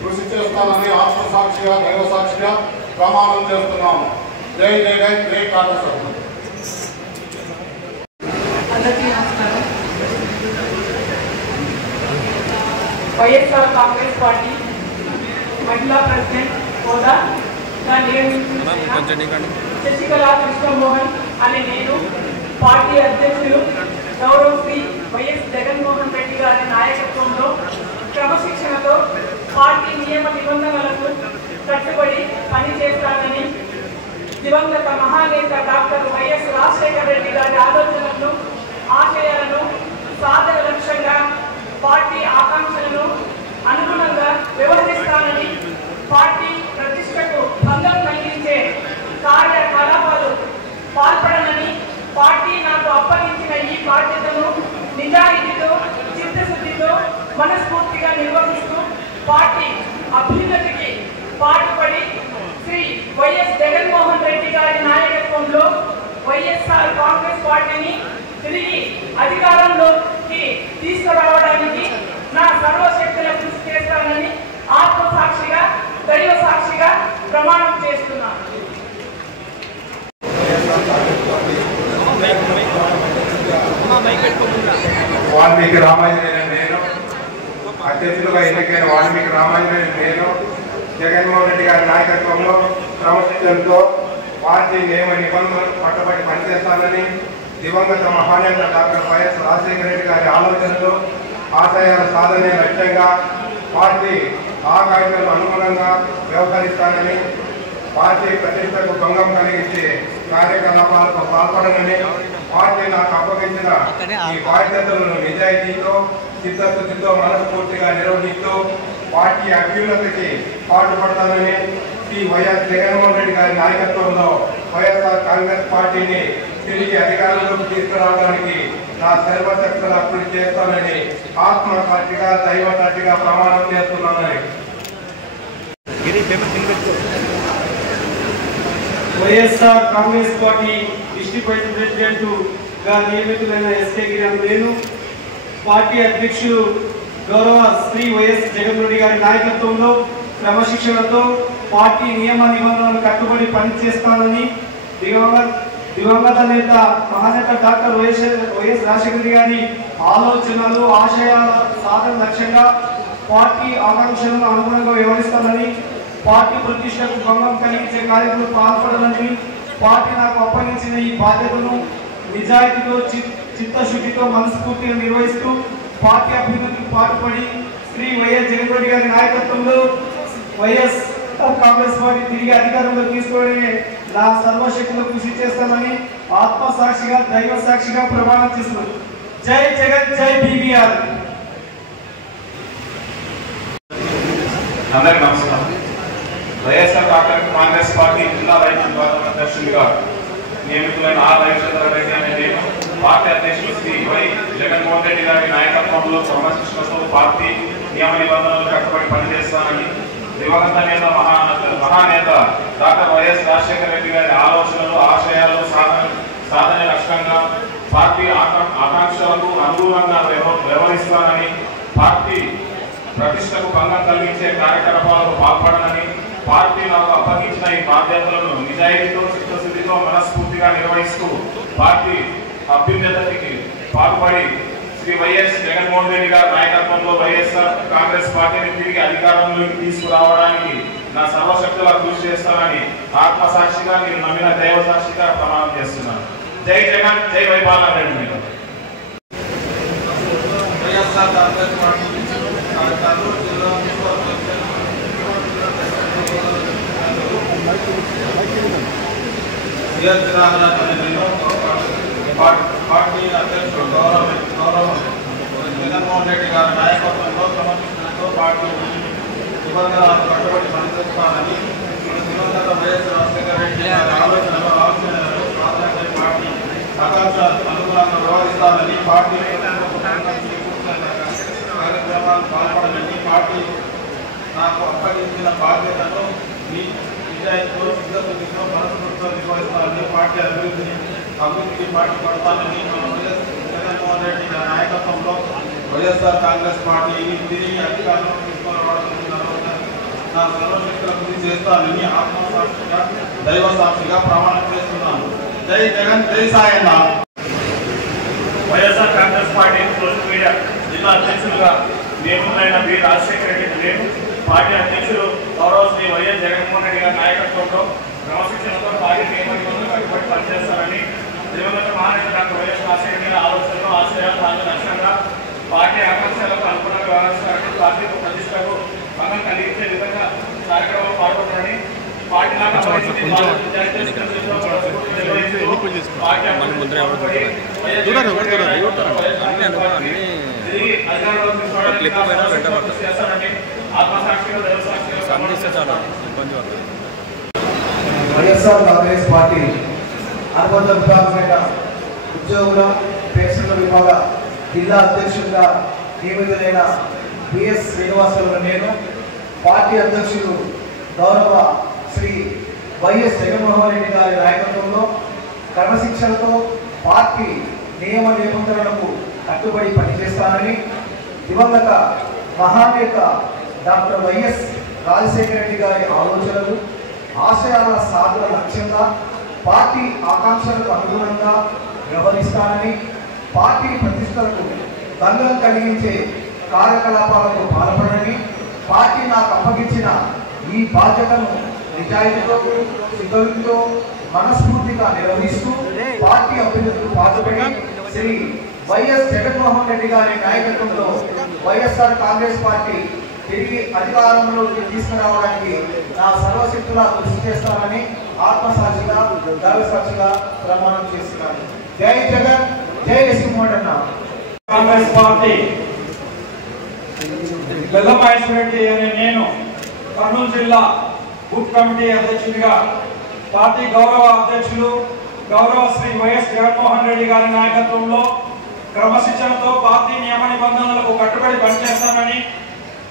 కృషి చేస్తానని ఆత్మసాక్షిగా దైవసాక్షిగా ప్రమాణం చేస్తున్నాము. జై జగన్, జై కాంగ్రెస్. అందరికీ నమస్కారం. వైఎస్ఆర్ కాంగ్రెస్ పార్టీ మహిళా ప్రెసిడెంట్ హోదాగా నియమించిన శశికళ కృష్ణమోహన్ అనే నేను పార్టీ అధ్యక్షులు గౌరవ శ్రీ వైఎస్ జగన్మోహన్ రెడ్డి గారి నాయకత్వంలో క్రమశిక్షణతో పార్టీ నియమ నిబంధనలకు కట్టుబడి పనిచేస్తానని దివంగత మహానేత డాక్టర్ వైఎస్ రాజశేఖర రెడ్డి గారి ఆలోచనలను ఆశయాలను సాధన లక్ష్యంగా పార్టీ ఆకాంక్షలను అనుగుణంగా వ్యవహరిస్తానని పార్టీ ప్రతిష్టకు భంగం కలిగించే కార్యకలాపాలు పాల్పడనని పార్టీ నాకు అప్పగించిన ఈ బాధ్యతను నిజాయితీతో చిత్తశుద్ధితో మనస్ఫూర్తిగా నిర్వహిస్తూ పార్టీ అభ్యున్నతికి పాటుపడి శ్రీ వైఎస్ జగన్మోహన్ రెడ్డి గారి నాయకత్వంలో వైఎస్ఆర్ కాంగ్రెస్ పార్టీని తిరిగి అధికారంలోకి తీసుకురావడానికి నా సర్వశక్తుల కృషి చేస్తానని ఆత్మసాక్షిగా దైవ సాక్షిగా ప్రమాణం చేస్తున్నాను. వాల్మీకి రామాంజనేయులు నేను, అధ్యక్షులుగా ఎన్నికైన వాల్మీకి రామాంజనేయులు నేను జగన్మోహన్ రెడ్డి గారి నాయకత్వంలో క్రమశిక్షణతో పార్టీ నియమ నిబంధనలకు కట్టుబడి పనిచేస్తానని దివంగత మహానేత డాక్టర్ వైఎస్ రాజశేఖర రెడ్డి గారి ఆలోచనలు ఆశయాల సాధనే లక్ష్యంగా పార్టీ ఆకాంక్షలకు అనుగుణంగా వ్యవహరిస్తానని పార్టీ ప్రతిష్టకు భంగం కలిగించే కార్యకలాపాలకు పాల్పడనని పార్టీ నాకు అప్పగించిన ఈ బాధ్యతలను నిజాయితీతో చిత్తశుద్ధితో మనస్ఫూర్తిగా నిర్వహిస్తూ పార్టీ అభ్యున్నతికి పాటుపడతానని శ్రీ వైఎస్ జగన్మోహన్ రెడ్డి గారి నాయకత్వంలో వైఎస్ఆర్ కాంగ్రెస్ పార్టీని తిరిగి అధికారంలోకి తీసుకురావడానికి నా సర్వశక్తుల కృషి చేస్తానని ఆత్మసాక్షిగా దైవ సాక్షిగా ప్రమాణం చేస్తున్నానని. YSR Congress party district vice president గా నియమితులైన ఎస్కే గిరి నేను పార్టీ అధ్యక్షులు గౌరవ శ్రీ వైఎస్ జగన్ రెడ్డి గారి నాయకత్వంలో క్రమశిక్షణతో పార్టీ నియమ నిబంధనలకు కట్టుబడి పనిచేస్తానని దివంగత నేత మహానేత డాక్టర్ వైఎస్ రాజశేఖర రెడ్డి గారి ఆలోచనలు ఆశయాల సాధన లక్ష్యంగా పార్టీ ఆకాంక్షలను అనుగుణంగా వ్యవహరిస్తానని పార్టీ ప్రతిష్టకు భంగం కలిగించే కార్యక్రమాలు పాల్పడాలని పార్టీ నాకు అప్పగించిన ఈ బాధ్యతను నిజాయితీతో చిత్తశుద్ధితో మనస్ఫూర్తిగా నిర్వహిస్తూ పార్టీ అభ్యున్నతికి పాటుపడి శ్రీ వైఎస్ జగన్ రెడ్డి గారి నాయకత్వంలో వైఎస్ కాంగ్రెస్ పార్టీ తిరిగి అధికారంలో తీసుకోవడమే నా సర్వశక్తులు కృషి చేస్తామని ఆత్మసాక్షిగా దైవ సాక్షిగా ప్రమాణం చేస్తున్నాను. జై జగన్, జై బీబీఆర్. అందరికీ నమస్కారం. వైఎస్ఆర్ కాంగ్రెస్ పార్టీ జిల్లా రైతు విభాగం అధ్యక్షుడిగా నియమితులైన ఆర్ రవిచంద్ర రెడ్డి అనే నేను పార్టీ అధ్యక్షులు శ్రీ వై జగన్మోహన్ రెడ్డి గారి నాయకత్వంలో క్రమశిక్షణతో పార్టీ నియమ నిబంధనలు కట్టుబడి పనిచేస్తానని దివంగత నేత మహానేత డాక్టర్ వైఎస్ రాజశేఖర రెడ్డి గారి ఆలోచనలు ఆశయాలు సాధనే లక్ష్యంగా పార్టీ ఆకాంక్షలకు అనుగుణంగా వ్యవహరిస్తానని పార్టీ ప్రతిష్టకు భంగం కలిగించే కార్యకలాపాలకు పాల్పడనని పార్టీ నాకు అప్పగించిన ఈ బాధ్యతలను నిజాయితీతో చిత్తశుద్ధితో మనస్ఫూర్తిగా నిర్వహిస్తూ పార్టీ అభ్యున్నతికి పాల్పడి శ్రీ వైఎస్ జగన్మోహన్ రెడ్డి గారి నాయకత్వంలో వైఎస్ఆర్ కాంగ్రెస్ పార్టీని తిరిగి అధికారంలోకి తీసుకురావడానికి నా సర్వశక్తులా కృషి చేస్తానని ఆత్మసాక్షిగా నేను నమ్మిన దైవ సాక్షిగా ప్రమాణం చేస్తున్నాను. జై జగన్, జై వైపాలన్ రెడ్డి. వైఎస్ఆర్ కాంగ్రెస్ పార్టీ పార్టీ అధ్యక్షుడు గౌరవ జగన్మోహన్ రెడ్డి గారి నాయకత్వంలో క్రమశిక్షణతో పార్టీ నిబంధనలకు కట్టుబడి పనిచేస్తానని దివంగత వైఎస్ రాజశేఖర రెడ్డి గారి ఆలోచనలు సాధనపై పార్టీ ఆకాంక్ష అనుగుణంగా వ్యవహరిస్తానని పార్టీ కార్యక్రమాలు పాల్పడాలని పార్టీ నాకు అప్పగించిన బాధ్యతను నిజాయితీతో సిద్ధబుద్ధితో మనస్ఫూర్తితో నిర్వహిస్తానని పార్టీ అభివృద్ధికి పాటుపడతానని జగన్మోహన్ రెడ్డి గారి నాయకత్వంలో వైఎస్ఆర్ కాంగ్రెస్ పార్టీని తిరిగి అధికారంలో తీసుకురావడం నా సర్వశక్తుల కృషి చేస్తానని ఆత్మసాక్షిగా దైవ సాక్షిగా ప్రమాణం చేస్తున్నాను. జై జగన్, జై Sayanna. YSR Congress party social media జిల్లా అధ్యక్షులుగా నియమితులైన బి రాజశేఖర రెడ్డి నేను పార్టీ అధ్యక్షులు గౌరవ శ్రీ వైఎస్ జగన్మోహన్ రెడ్డి గారి నాయకత్వంలో క్రమశిక్షణతో పార్టీ నియమనిబంధనలు కట్టుబడి పనిచేస్తారని దివంగత మహానేత డాక్టర్ వైఎస్ రాజశేఖర రెడ్డి ఆలోచనలు ఆశయాలు దాని లక్ష్యంగా పార్టీ ఆకాంక్షలకు అనుగుణంగా వ్యవహరిస్తారని పార్టీ ప్రతిష్టకు భంగం కలిగించే విధంగా కార్యక్రమాలు పాల్గొన్నారని పార్టీ వైఎస్ఆర్ కాంగ్రెస్ పార్టీ అనుబంధ విభాగమైన ఉద్యోగుల పెన్షన్ల విభాగ జిల్లా అధ్యక్షుడిగా నియమితులైన బిఎస్ శ్రీనివాసరావు నేను పార్టీ అధ్యక్షులు గౌరవ శ్రీ వైఎస్ జగన్మోహన్ రెడ్డి గారి నాయకత్వంలో క్రమశిక్షణతో పార్టీ నియమ నిబంధనలకు కట్టుబడి పనిచేస్తానని దివంగత మహానేత డాక్టర్ వైఎస్ రాజశేఖర రెడ్డి గారి ఆలోచనలు ఆశయాల సాధన లక్ష్యంగా పార్టీ ఆకాంక్షలకు అనుగుణంగా వ్యవహరిస్తానని పార్టీ ప్రతిష్టలకు భంగం కలిగించే కార్యకలాపాలకు పాల్పడని పార్టీ నాకు అప్పగించిన ఈ బాధ్యతను నిజాయితీతో సిద్ధంతో మనస్ఫూర్తిగా నిర్వహిస్తూ పార్టీ అభ్యర్థులకు పాల్పడి శ్రీ వైఎస్ జగన్మోహన్ రెడ్డి గారి నాయకత్వంలో వైఎస్ఆర్ కాంగ్రెస్ పార్టీ తిరిగి అధికారంలోకి తీసుకురావడానికి నా సర్వశక్తులా కృషి చేస్తానని ఆత్మసాక్షిగా దైవసాక్షిగా ప్రమాణం చేస్తున్నాను. జై జగన్, జై సింహోడన్న. కాంగ్రెస్ పార్టీ బెల్లమహేశ్వరరెడ్డి అనే నేను కర్నూలు జిల్లా బూత్ కమిటీ అధ్యక్షుడిగా పార్టీ గౌరవ అధ్యక్షులు గౌరవ శ్రీ వైఎస్ జగన్మోహన్ రెడ్డి గారి నాయకత్వంలో క్రమశిక్షణతో పార్టీ నియమ నిబంధనలకు కట్టుబడి పనిచేస్తానని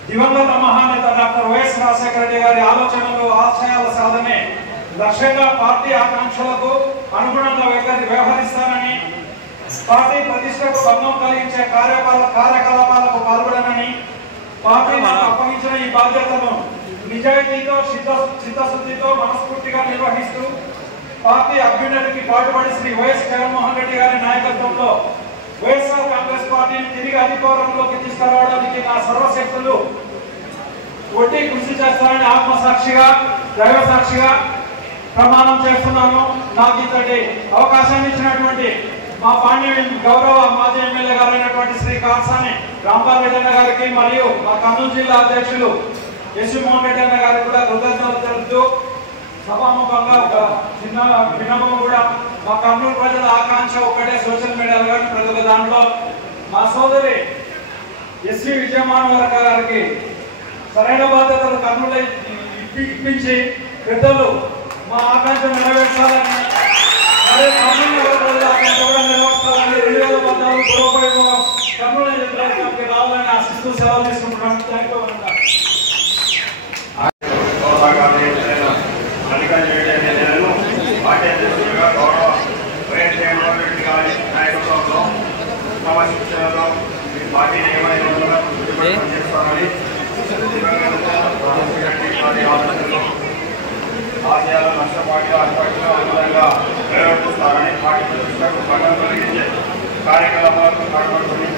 దివంగత మహానేత డాక్టర్ వైఎస్ రాజశేఖర రెడ్డి గారి ఆలోచనలు ఆశయాల సాధనే లక్ష్యంగా పార్టీ ఆకాంక్షలకు అనుగుణంగా వ్యవహరిస్తానని పార్టీ ప్రతిష్టకు భంగం కలిగించే కార్యకలాపాలకు పాల్పడనని పార్టీ నాకు అప్పగించిన ఈ బాధ్యతను నిజాయితీతో చిత్తశుద్ధితో మనస్ఫూర్తిగా నిర్వహిస్తూ పార్టీ అభ్యున్నతికి పాటుపడి శ్రీ వైఎస్ జగన్మోహన్ రెడ్డి గారి నాయకత్వంలో వైఎస్ఆర్ కాంగ్రెస్ పార్టీని తిరిగి అధికారంలోకి తీసుకురావడానికి నా సర్వశక్తులు ఒడ్డి కృషి చేస్తానని ఆత్మసాక్షిగా దైవ సాక్షిగా ప్రమాణం చేస్తున్నాను. నాకు ఇంతటి అవకాశాన్ని ఇచ్చినటువంటి మా పాండ్యం గౌరవ మాజీ ఎమ్మెల్యే గారైనటువంటి శ్రీ కాసాని రాంబారెడ్డి అన్న గారికి మరియు మా కర్నూలు జిల్లా అధ్యక్షులు ఎస్ మోహన్ రెడ్డి అన్న గారికి కూడా కృతజ్ఞతలు తెలుపుతూ సభాముఖంగా ఒక చిన్న విన్నపం కూడా మా కర్నూలు ప్రజల ఆకాంక్ష ఒక్కటే సోషల్ మీడియాలో కానీ ప్రతి ఒక్క దాంట్లో మా సోదరి ఎస్వి విజయమానవర్క గారికి సరైన బాధ్యతలు కర్నూలు ఇప్పించి పెద్దలు మా ఆకాంక్ష నెరవేర్చాలని అదే కర్నూలు ప్రజల ఆకాంక్ష కూడా నెరవేర్చాలని 2014 కర్నూలు జిల్లాకి రావాలని ఆశిస్తూ సెలవు తీసుకుంటున్నాను. Thank you. పార్టీ అధ్యక్షుడిగా గౌరవ వైఎస్ జగన్మోహన్ రెడ్డి గారి నాయకత్వంలో క్రమశిక్షణలో పార్టీ నియమనిబంధనలు పనిచేస్తామని ఆశయాలు నష్టపాటిగా అధిపతిగా అనుగుణంగా నిర్వర్తిస్తారని పార్టీ ప్రతిష్టకు భంగం కలిగించే కార్యకలాపాలకు పాల్పడుతుంది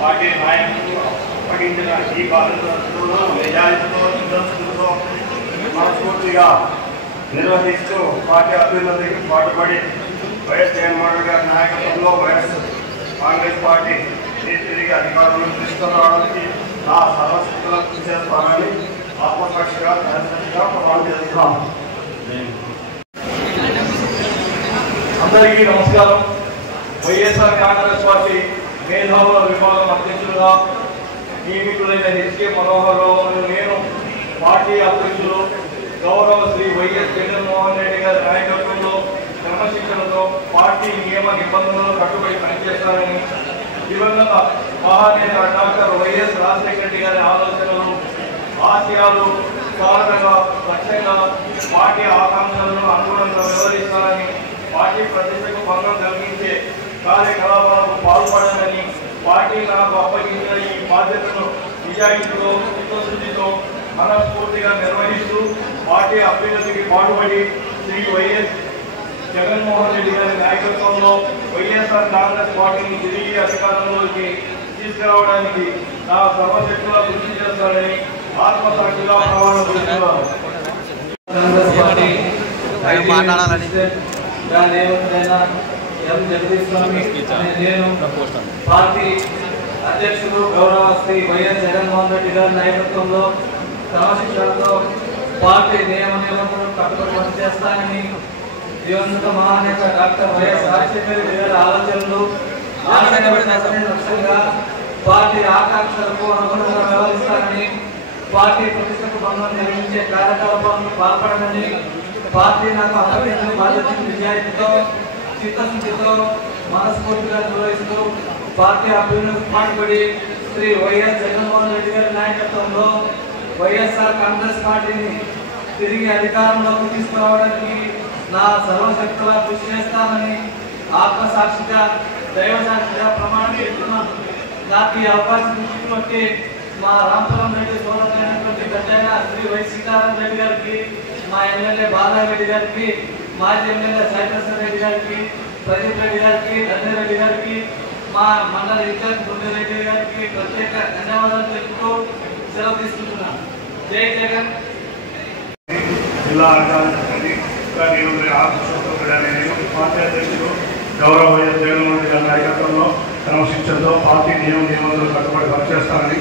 పార్టీ నాయకులు అప్పగించిన ఈ బాధ్యతలను నిజాయితీతో చిత్తశుద్ధితో మనస్ఫూర్తిగా నిర్వహిస్తూ పార్టీ అభ్యున్నతికి పాటుపడి వైఎస్ జగన్మోహన్ రెడ్డి గారి నాయకత్వంలో వైఎస్ కాంగ్రెస్ పార్టీ తిరిగి అధికారంలో తీసుకురావడానికి నా సర్వశక్తులను కృషి చేస్తానని ఆత్మసాక్షిగా దైవసాక్షిగా ప్రమాణం చేస్తున్నాను. అందరికీ నమస్కారం. వైఎస్ఆర్ కాంగ్రెస్ పార్టీ మేధావుల విభాగం అధ్యక్షులుగా నియమితులైన హెచ్కే మనోహర్ రావు నేను పార్టీ అధ్యక్షులు గౌరవ శ్రీ వైఎస్ జగన్మోహన్ రెడ్డి గారి నాయకత్వంలో క్రమశిక్షణతో పార్టీ నియమ నిబంధనలు కట్టుబడి పనిచేస్తారని దివంగత మహానేత డాక్టర్ వైఎస్ రాజశేఖర రెడ్డి గారి ఆలోచనలు ఆశయాలు సాధనగా లక్ష్యంగా పార్టీ ఆకాంక్షలను అనుగుణంగా వ్యవహరిస్తారని పార్టీ ప్రతిష్టకు భంగం కలిగించే కార్యకలాపాలకు పాల్పడాలని పార్టీ నాకు అప్పగించిన ఈ బాధ్యతను నిజాయితీతో చిత్తశుద్ధితో మనస్ఫూర్తిగా నిర్వహిస్తూ పార్టీ అభ్యున్నతికి పాటుపడి శ్రీ వైఎస్ జగన్మోహన్ రెడ్డి గారి నాయకత్వంలో వైఎస్ఆర్ కాంగ్రెస్ పార్టీని తిరిగి అధికారంలోకి తీసుకురావడానికి నా సర్వశక్తులా కృషి చేస్తానని ఆత్మసాక్షిగా ప్రమాణం చేస్తున్నాను. కాంగ్రెస్ పార్టీ ఎం జగదీశ్వమి నేను పార్టీ అధ్యక్షుడు గౌరవ శ్రీ వైఎస్ జగన్మోహన్ రెడ్డి గారి నాయకత్వంలో క్రమశిక్షణతో పార్టీ నియమ నిబంధనలు కట్టుబడి పనిచేస్తానని దివంగత మహానేత డాక్టర్ వైఎస్ రాజశేఖర రెడ్డి గారి ఆలోచనలు లక్ష్యంగా పార్టీ ఆకాంక్షలకు అనుగుణంగా వ్యవహరిస్తానని పార్టీ ప్రతిష్టకు భంగం కలిగించే కార్యకలాపాలను పాల్పడమని పార్టీ నాకు అప్పగించిన బాధ్యతను నిజాయితీతో చిత్తశుద్ధితో మనస్ఫూర్తిగా నిర్వహిస్తూ పార్టీ అభ్యున్నతికి పాటుపడి శ్రీ వైఎస్ జగన్మోహన్ రెడ్డి గారి నాయకత్వంలో వైఎస్ఆర్ కాంగ్రెస్ పార్టీని తిరిగి అధికారంలోకి తీసుకురావడానికి నా సర్వశక్తులా కృషి చేస్తానని ఆత్మసాక్షిగా దైవసాక్షిగా ప్రమాణం చేస్తున్నాను. నాకు ఈ అవకాశం ఇచ్చినటువంటి మా రాంపురం రెడ్డి సోదరులైనటువంటి పెద్దయిన శ్రీ వై సీతారాం రెడ్డి గారికి, మా ఎమ్మెల్యే బాలారెడ్డి గారికి, మాజీ ఎమ్మెల్యే సాయిప్రసాద్ రెడ్డి గారికి, ప్రదీప్ రెడ్డి గారికి, ధన్యరెడ్డి గారికి, మా మండల ఇన్ఛార్జ్ గుండెరెడ్డి గారికి ప్రత్యేక ధన్యవాదాలు తెలుపుతూ సెలవు తీసుకుంటున్నాను. జై జగన్. జిల్లా అధికారి పార్టీ అధ్యక్షుడు గౌరవ వైఎస్ జగన్మోహన్ రెడ్డి గారి నాయకత్వంలో క్రమశిక్షణతో పార్టీ నియమ నిబంధనలు కట్టుబడి పనిచేస్తానని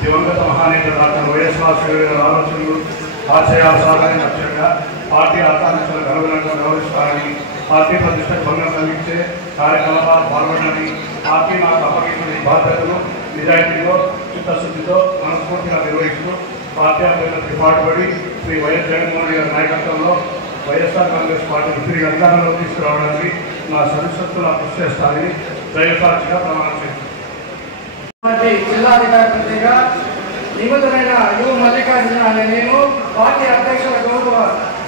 దివంగత మహానేత డాక్టర్ వైఎస్ రాజశేఖర గారి ఆలోచనలు ఆశయాల సాధన లక్ష్యంగా పార్టీ ఆకాంక్షలకు అనుగుణంగా వ్యవహరిస్తారని పార్టీ ప్రతిష్టకు భంగం కలిగించే కార్యకలాపాలు పాల్గొనని పార్టీ నాకు అప్పగించిన ఈ బాధ్యతను నిజాయితీలో చిత్తశుద్ధితో మనస్ఫూర్తిగా నిర్వహిస్తూ పార్టీ అభ్యర్థులకు పాటుపడి శ్రీ వైఎస్ జగన్మోహన్ రెడ్డి గారి నాయకత్వంలో వైఎస్ఆర్ కాంగ్రెస్ పార్టీని తిరిగి అధికారంలో తీసుకురావడానికి నా సరిశక్తులా కృషి చేస్తానని దైవసాక్షిగా ప్రమాణం చేస్తున్నాను. జిల్లాధికారిగా నియమితులైన యు మల్లికార్జున అనే నేను పార్టీ అధ్యక్షుల గౌరవ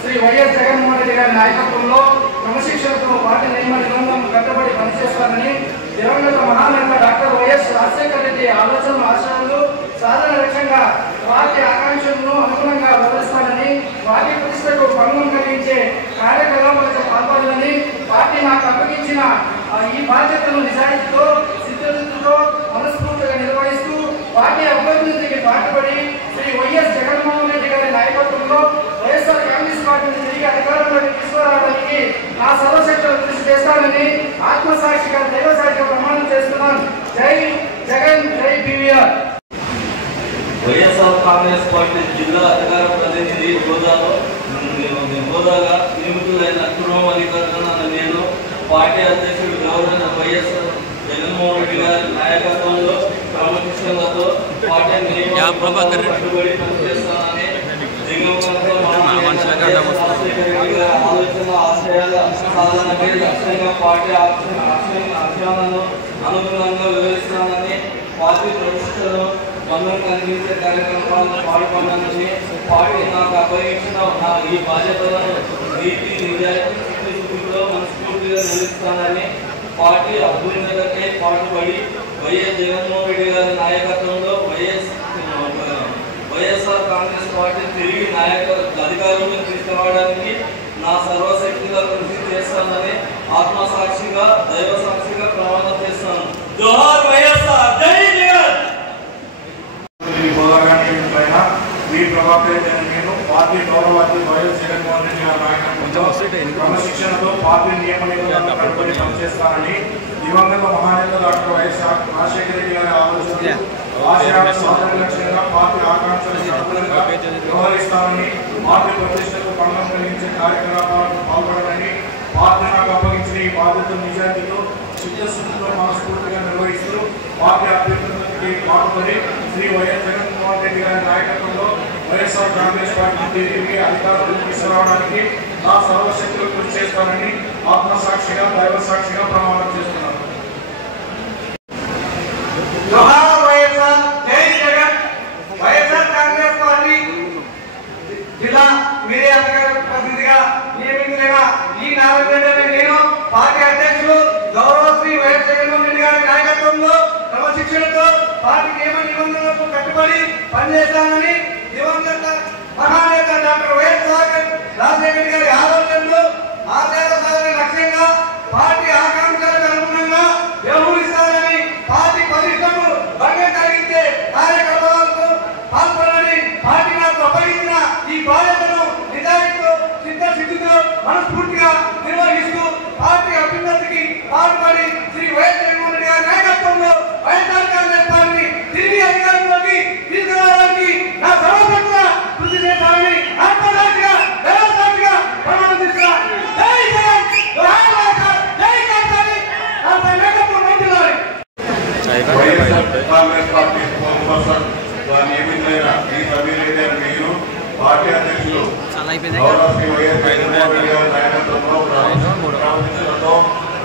శ్రీ వైఎస్ జగన్మోహన్ రెడ్డి గారి నాయకత్వంలో క్రమశిక్షణతో పార్టీ నియమ నిబంధనలు కట్టుబడి పనిచేస్తానని దివంగత మహానేత డాక్టర్ వైఎస్ రాజశేఖర రెడ్డి ఆలోచనలు ఆశయాలు సాధన లక్ష్యంగా పార్టీ ఆకాంక్షలను అనుగుణంగా వ్యవహరిస్తానని పార్టీ ప్రతిష్టకు భంగం కలిగించే కార్యకలాపాలకు పాల్పడాలని పార్టీ నాకు అప్పగించిన ఈ బాధ్యతను నిజాయితీతో చిత్తశుద్ధితో మనస్ఫూర్తిగా నిర్వహిస్తూ పార్టీ అభ్యర్థికి పాటుపడి శ్రీ వైఎస్ జగన్మోహన్ రెడ్డి గారి నాయకత్వంలో వైఎస్ఆర్ కాంగ్రెస్ పార్టీని తిరిగి అధికారంలోకి తీసుకురావడానికి నా సర్వశక్తులు కృషి చేస్తానని ఆత్మసాక్షిగా దైవసాక్షిగా ప్రమాణం చేస్తున్నాను. జై జగన్, జై బీవీఆర్. వైఎస్ఆర్ కాంగ్రెస్ పార్టీ జిల్లా అధికార ప్రతినిధి హోదాగా నియమితులైన కుటుంబ అధికారులను నేను పార్టీ అధ్యక్షుడు గౌరవ వైఎస్ జగన్మోహన్ రెడ్డి గారి నాయకత్వంలో క్రమశిక్షణతో పార్టీ కట్టుబడి పనిచేస్తానని ఆలోచన ఆశయాల సాధనపై లక్ష్యంగా పార్టీ ఆచరణను అనుగుణంగా వివరిస్తానని పార్టీ ప్రతిష్టను భంగం కలిగించే కార్యక్రమాలను పాల్గొనాలని పార్టీ నాకు అప్పగించిన ఈ బాధ్యతలను నీతి నిజాయితీతో మనస్ఫూర్తిగా నిర్వహిస్తానని పార్టీ అభ్యున్నతికై పాటుపడి వైఎస్ జగన్మోహన్ రెడ్డి గారి నాయకత్వంలో వైఎస్ఆర్ కాంగ్రెస్ పార్టీ తిరిగి అధికారంలో తీసుకురావడానికి నా సర్వశక్తిగా కృషి చేస్తానని ఆత్మసాక్షిగా దైవసాక్షిగా ప్రమాణం చేస్తాను. జోహార్ వైఎస్ఆర్, జై జగన్. నేను పార్టీ గౌరవాన్ని వైఎస్ జగన్మోహన్ రెడ్డి గారి నాయకత్వంలో క్రమశిక్షణతో పార్టీ నియమ నిబంధనలు కట్టుబడి పనిచేస్తానని దివంగత మహానేత డాక్టర్ వైఎస్ రాజశేఖర రెడ్డి గారి ఆలోచనలు ఆశయాల సాధన లక్ష్యంగా పార్టీ ఆకాంక్షలకు అనుగుణంగా వ్యవహరిస్తానని పార్టీ ప్రతిష్టకు భంగం కలిగించే కార్యకలాపాలకు పాల్పడమని పార్టీ నాకు అప్పగించిన ఈ బాధ్యతను నిజాయితీతో చిత్తశుద్ధితో మనస్ఫూర్తిగా నిర్వహిస్తూ పార్టీ అభ్యర్థులకి పాల్గొని శ్రీ వైఎస్ జగన్మోహన్ రెడ్డి గారి నాయకత్వంలో వైఎస్ఆర్ కాంగ్రెస్ పార్టీ తిరిగి అధికారంలోకి తీసుకురావడానికి నా సర్వశక్తులు కృషి చేస్తానని ఆత్మసాక్షిగా దైవ సాక్షిగా ప్రమాణం చేస్తున్నాను. వైఎస్ఆర్ కాంగ్రెస్ పార్టీ జిల్లా మీడియా ప్రతినిధిగా నియమితులైన ఈ 4 గంటల నేను పార్టీ అధ్యక్షులు గౌరవ శ్రీ వైఎస్ జగన్మోహన్ రెడ్డి గారి నాయకత్వంలో క్రమశిక్షణతో పార్టీ నియమ నిబంధనలకు కట్టుబడి పనిచేస్తానని దివంగత మహానేత డాక్టర్ వైఎస్ రాజశేఖర రెడ్డి గారి ఆలోచనలు ఆశయాల సాధన లక్ష్యంగా పార్టీ ఆకాంక్షలకు అనుగుణంగా వ్యవహరిస్తానని పార్టీ పరిశ్రమలు భంగం కలిగించే కార్యకలాపాలకు పాల్పడాలని పార్టీ నాకు అప్పగించిన ఈ బాధ్యతను నిజాయితీతో చిత్తశుద్ధితో మనస్ఫూర్తిగా నిర్వహిస్తూ పార్టీ అభ్యున్నతికి పాల్పడి శ్రీ వైఎస్ జగన్మోహన్ రెడ్డి గారి నాయకత్వంలో వైఎస్ఆర్ కాంగ్రెస్ పార్టీ తిరిగి అధికారంలోకి తీసుకురావడానికి నా సర్వశక్తుల కృషి చేస్తానని ఆత్మసాక్షిగా దైవసాక్షిగా ప్రమాణం చేస్తున్నాను. జై జగన్, జై కాంగ్రెస్, నా నాయకత్వం వహించాలి. కాంగ్రెస్ పార్టీ స్పోర్ట్స్ నియమితులైన ఈ సభ్యులైతే మీరు పార్టీ అధ్యక్షులు గౌరవ శ్రీ వైఎస్ జగన్మోహన్ రెడ్డి గారి నాయకత్వంలో క్రమశిక్షణతో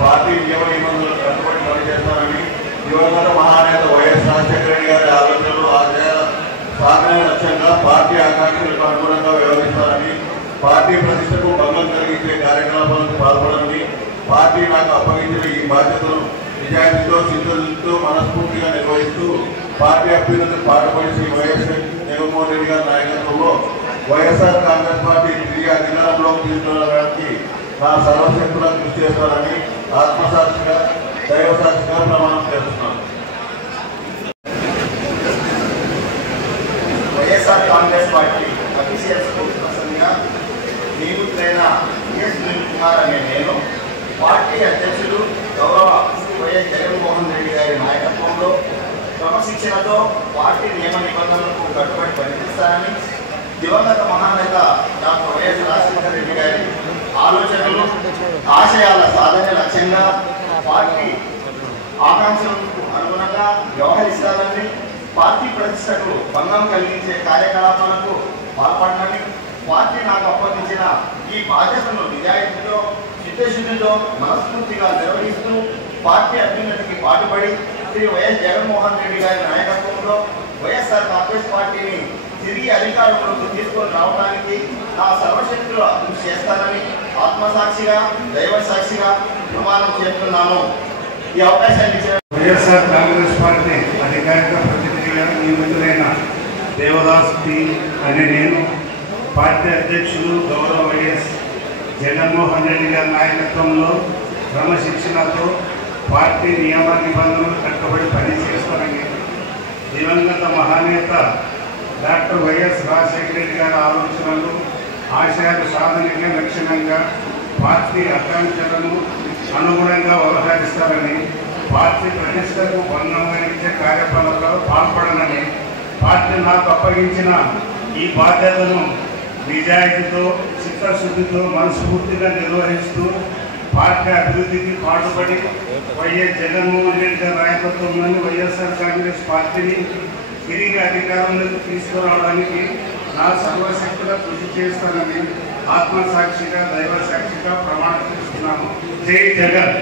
పార్టీ నియమ నిబంధనలకు కట్టుబడి పనిచేస్తానని దివంగత మహానేత వైఎస్ రాజశేఖర రెడ్డి గారి ఆలోచనలు ఆశయాల సాధన లక్ష్యంగా పార్టీ ఆకాంక్షలకు అనుగుణంగా వ్యవహరిస్తారని పార్టీ ప్రతిష్టకు భంగం కలిగించే కార్యకలాపాలకు పాల్పడాలని పార్టీ నాకు అప్పగించిన ఈ బాధ్యతను నిజాయితీతో చిత్తశుద్ధితో మనస్ఫూర్తిగా నిర్వహిస్తూ పార్టీ అభ్యున్నతికి పాటుపడి శ్రీ వైఎస్ జగన్మోహన్ రెడ్డి గారి నాయకత్వంలో వైఎస్ఆర్ కాంగ్రెస్ పార్టీ తిరిగి అధికారంలోకి తీసుకురావడానికి నా సర్వశక్తులా కృషి చేస్తానని ఆత్మసాక్షిగా దైవ సాక్షిగా ప్రమాణం చేస్తున్నాను. YSR Congress party official sports పర్సన్గా నియమితులైన ఎస్ సునీల్ కుమార్ అనే నేను పార్టీ అధ్యక్షులు గౌరవ వైఎస్ జగన్మోహన్ రెడ్డి గారి నాయకత్వంలో క్రమశిక్షణతో పార్టీ నియమ నిబంధనలకు కట్టుబడి పనిచేస్తానని దివంగత మహానేత డాక్టర్ వైఎస్ రాజశేఖర రెడ్డి గారి ఆలోచనలు ఆశయాల సాధన లక్ష్యంగా పార్టీ ఆకాంక్షలకు అనుగుణంగా వ్యవహరిస్తానని పార్టీ ప్రతిష్టకు భంగం కలిగించే కార్యకలాపాలకు పాల్పడనని పార్టీ నాకు అప్పగించిన ఈ బాధ్యతను నిజాయితీతో చిత్తశుద్ధితో మనస్ఫూర్తిగా నిర్వహిస్తూ పార్టీ అభ్యున్నతికి పాటుపడి శ్రీ వైఎస్ జగన్మోహన్ రెడ్డి గారి నాయకత్వంలో వైఎస్ఆర్ కాంగ్రెస్ పార్టీని తిరిగి అధికారంలోకి తీసుకొని రావడానికి నా సర్వశక్తులు కృషి చేస్తానని ఆత్మసాక్షిగా దైవ సాక్షిగా ప్రమాణం చేస్తున్నాను. ఈ అవకాశాన్ని ఇచ్చిన వైఎస్ఆర్ కాంగ్రెస్ పార్టీ అధికారిక ప్రతినిధిగా నియమితులైన దేవదాస్ పి అనే నేను పార్టీ అధ్యక్షులు గౌరవ వైఎస్ జగన్మోహన్ రెడ్డి గారి నాయకత్వంలో క్రమశిక్షణతో పార్టీ నియమ నిబంధనలు కట్టుబడి పనిచేస్తానని దివంగత మహానేత డాక్టర్ వైఎస్ రాజశేఖర రెడ్డి గారి ఆలోచనలు ఆశయాల సాధనకే లక్ష్యంగా పార్టీ ఆకాంక్షలను అనుగుణంగా వ్యవహరిస్తారని పార్టీ ప్రతిష్టకు భంగం కలిగించే కార్యక్రమాలలో పాల్పడనని పార్టీ నాకు అప్పగించిన ఈ బాధ్యతను నిజాయితీతో చిత్తశుద్ధితో మనస్ఫూర్తిగా నిర్వహిస్తూ పార్టీ అభివృద్ధికి పాటుపడి వైఎస్ జగన్మోహన్ రెడ్డి గారి నాయకత్వంలోని వైఎస్ఆర్ కాంగ్రెస్ పార్టీని తిరిగి అధికారంలోకి తీసుకురావడానికి నా సర్వశక్తులా కృషి చేస్తానని ఆత్మసాక్షిగా దైవ సాక్షిగా ప్రమాణం చేస్తున్నాను. జై జగన్.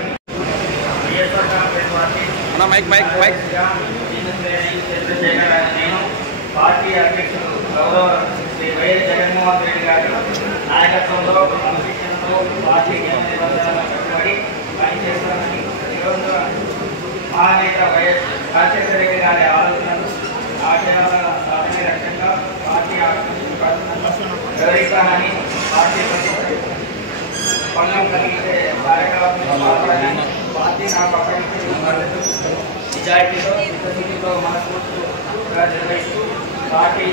పార్టీ అధ్యక్షులు గౌరవ శ్రీ వైఎస్ జగన్మోహన్ రెడ్డి గారి నాయకత్వంలో క్రమశిక్షణతో పార్టీ నియమ నిబంధనలకు కట్టుబడి పనిచేస్తానని మహానేత వైఎస్ రాజశేఖర రెడ్డి గారి ఆలోచనలు ఆశయాల సాధన లక్ష్యంగా పార్టీ వివరిస్తానని పార్టీ భంగం కలిగితే కార్యకలాపాలు పాల్పడాలని పార్టీ నాకు అప్పగించిన బాధ్యతలు నిజాయితీతో చిత్తశుద్ధితో మనస్ఫూర్తిగా నిర్వహిస్తూ పార్టీ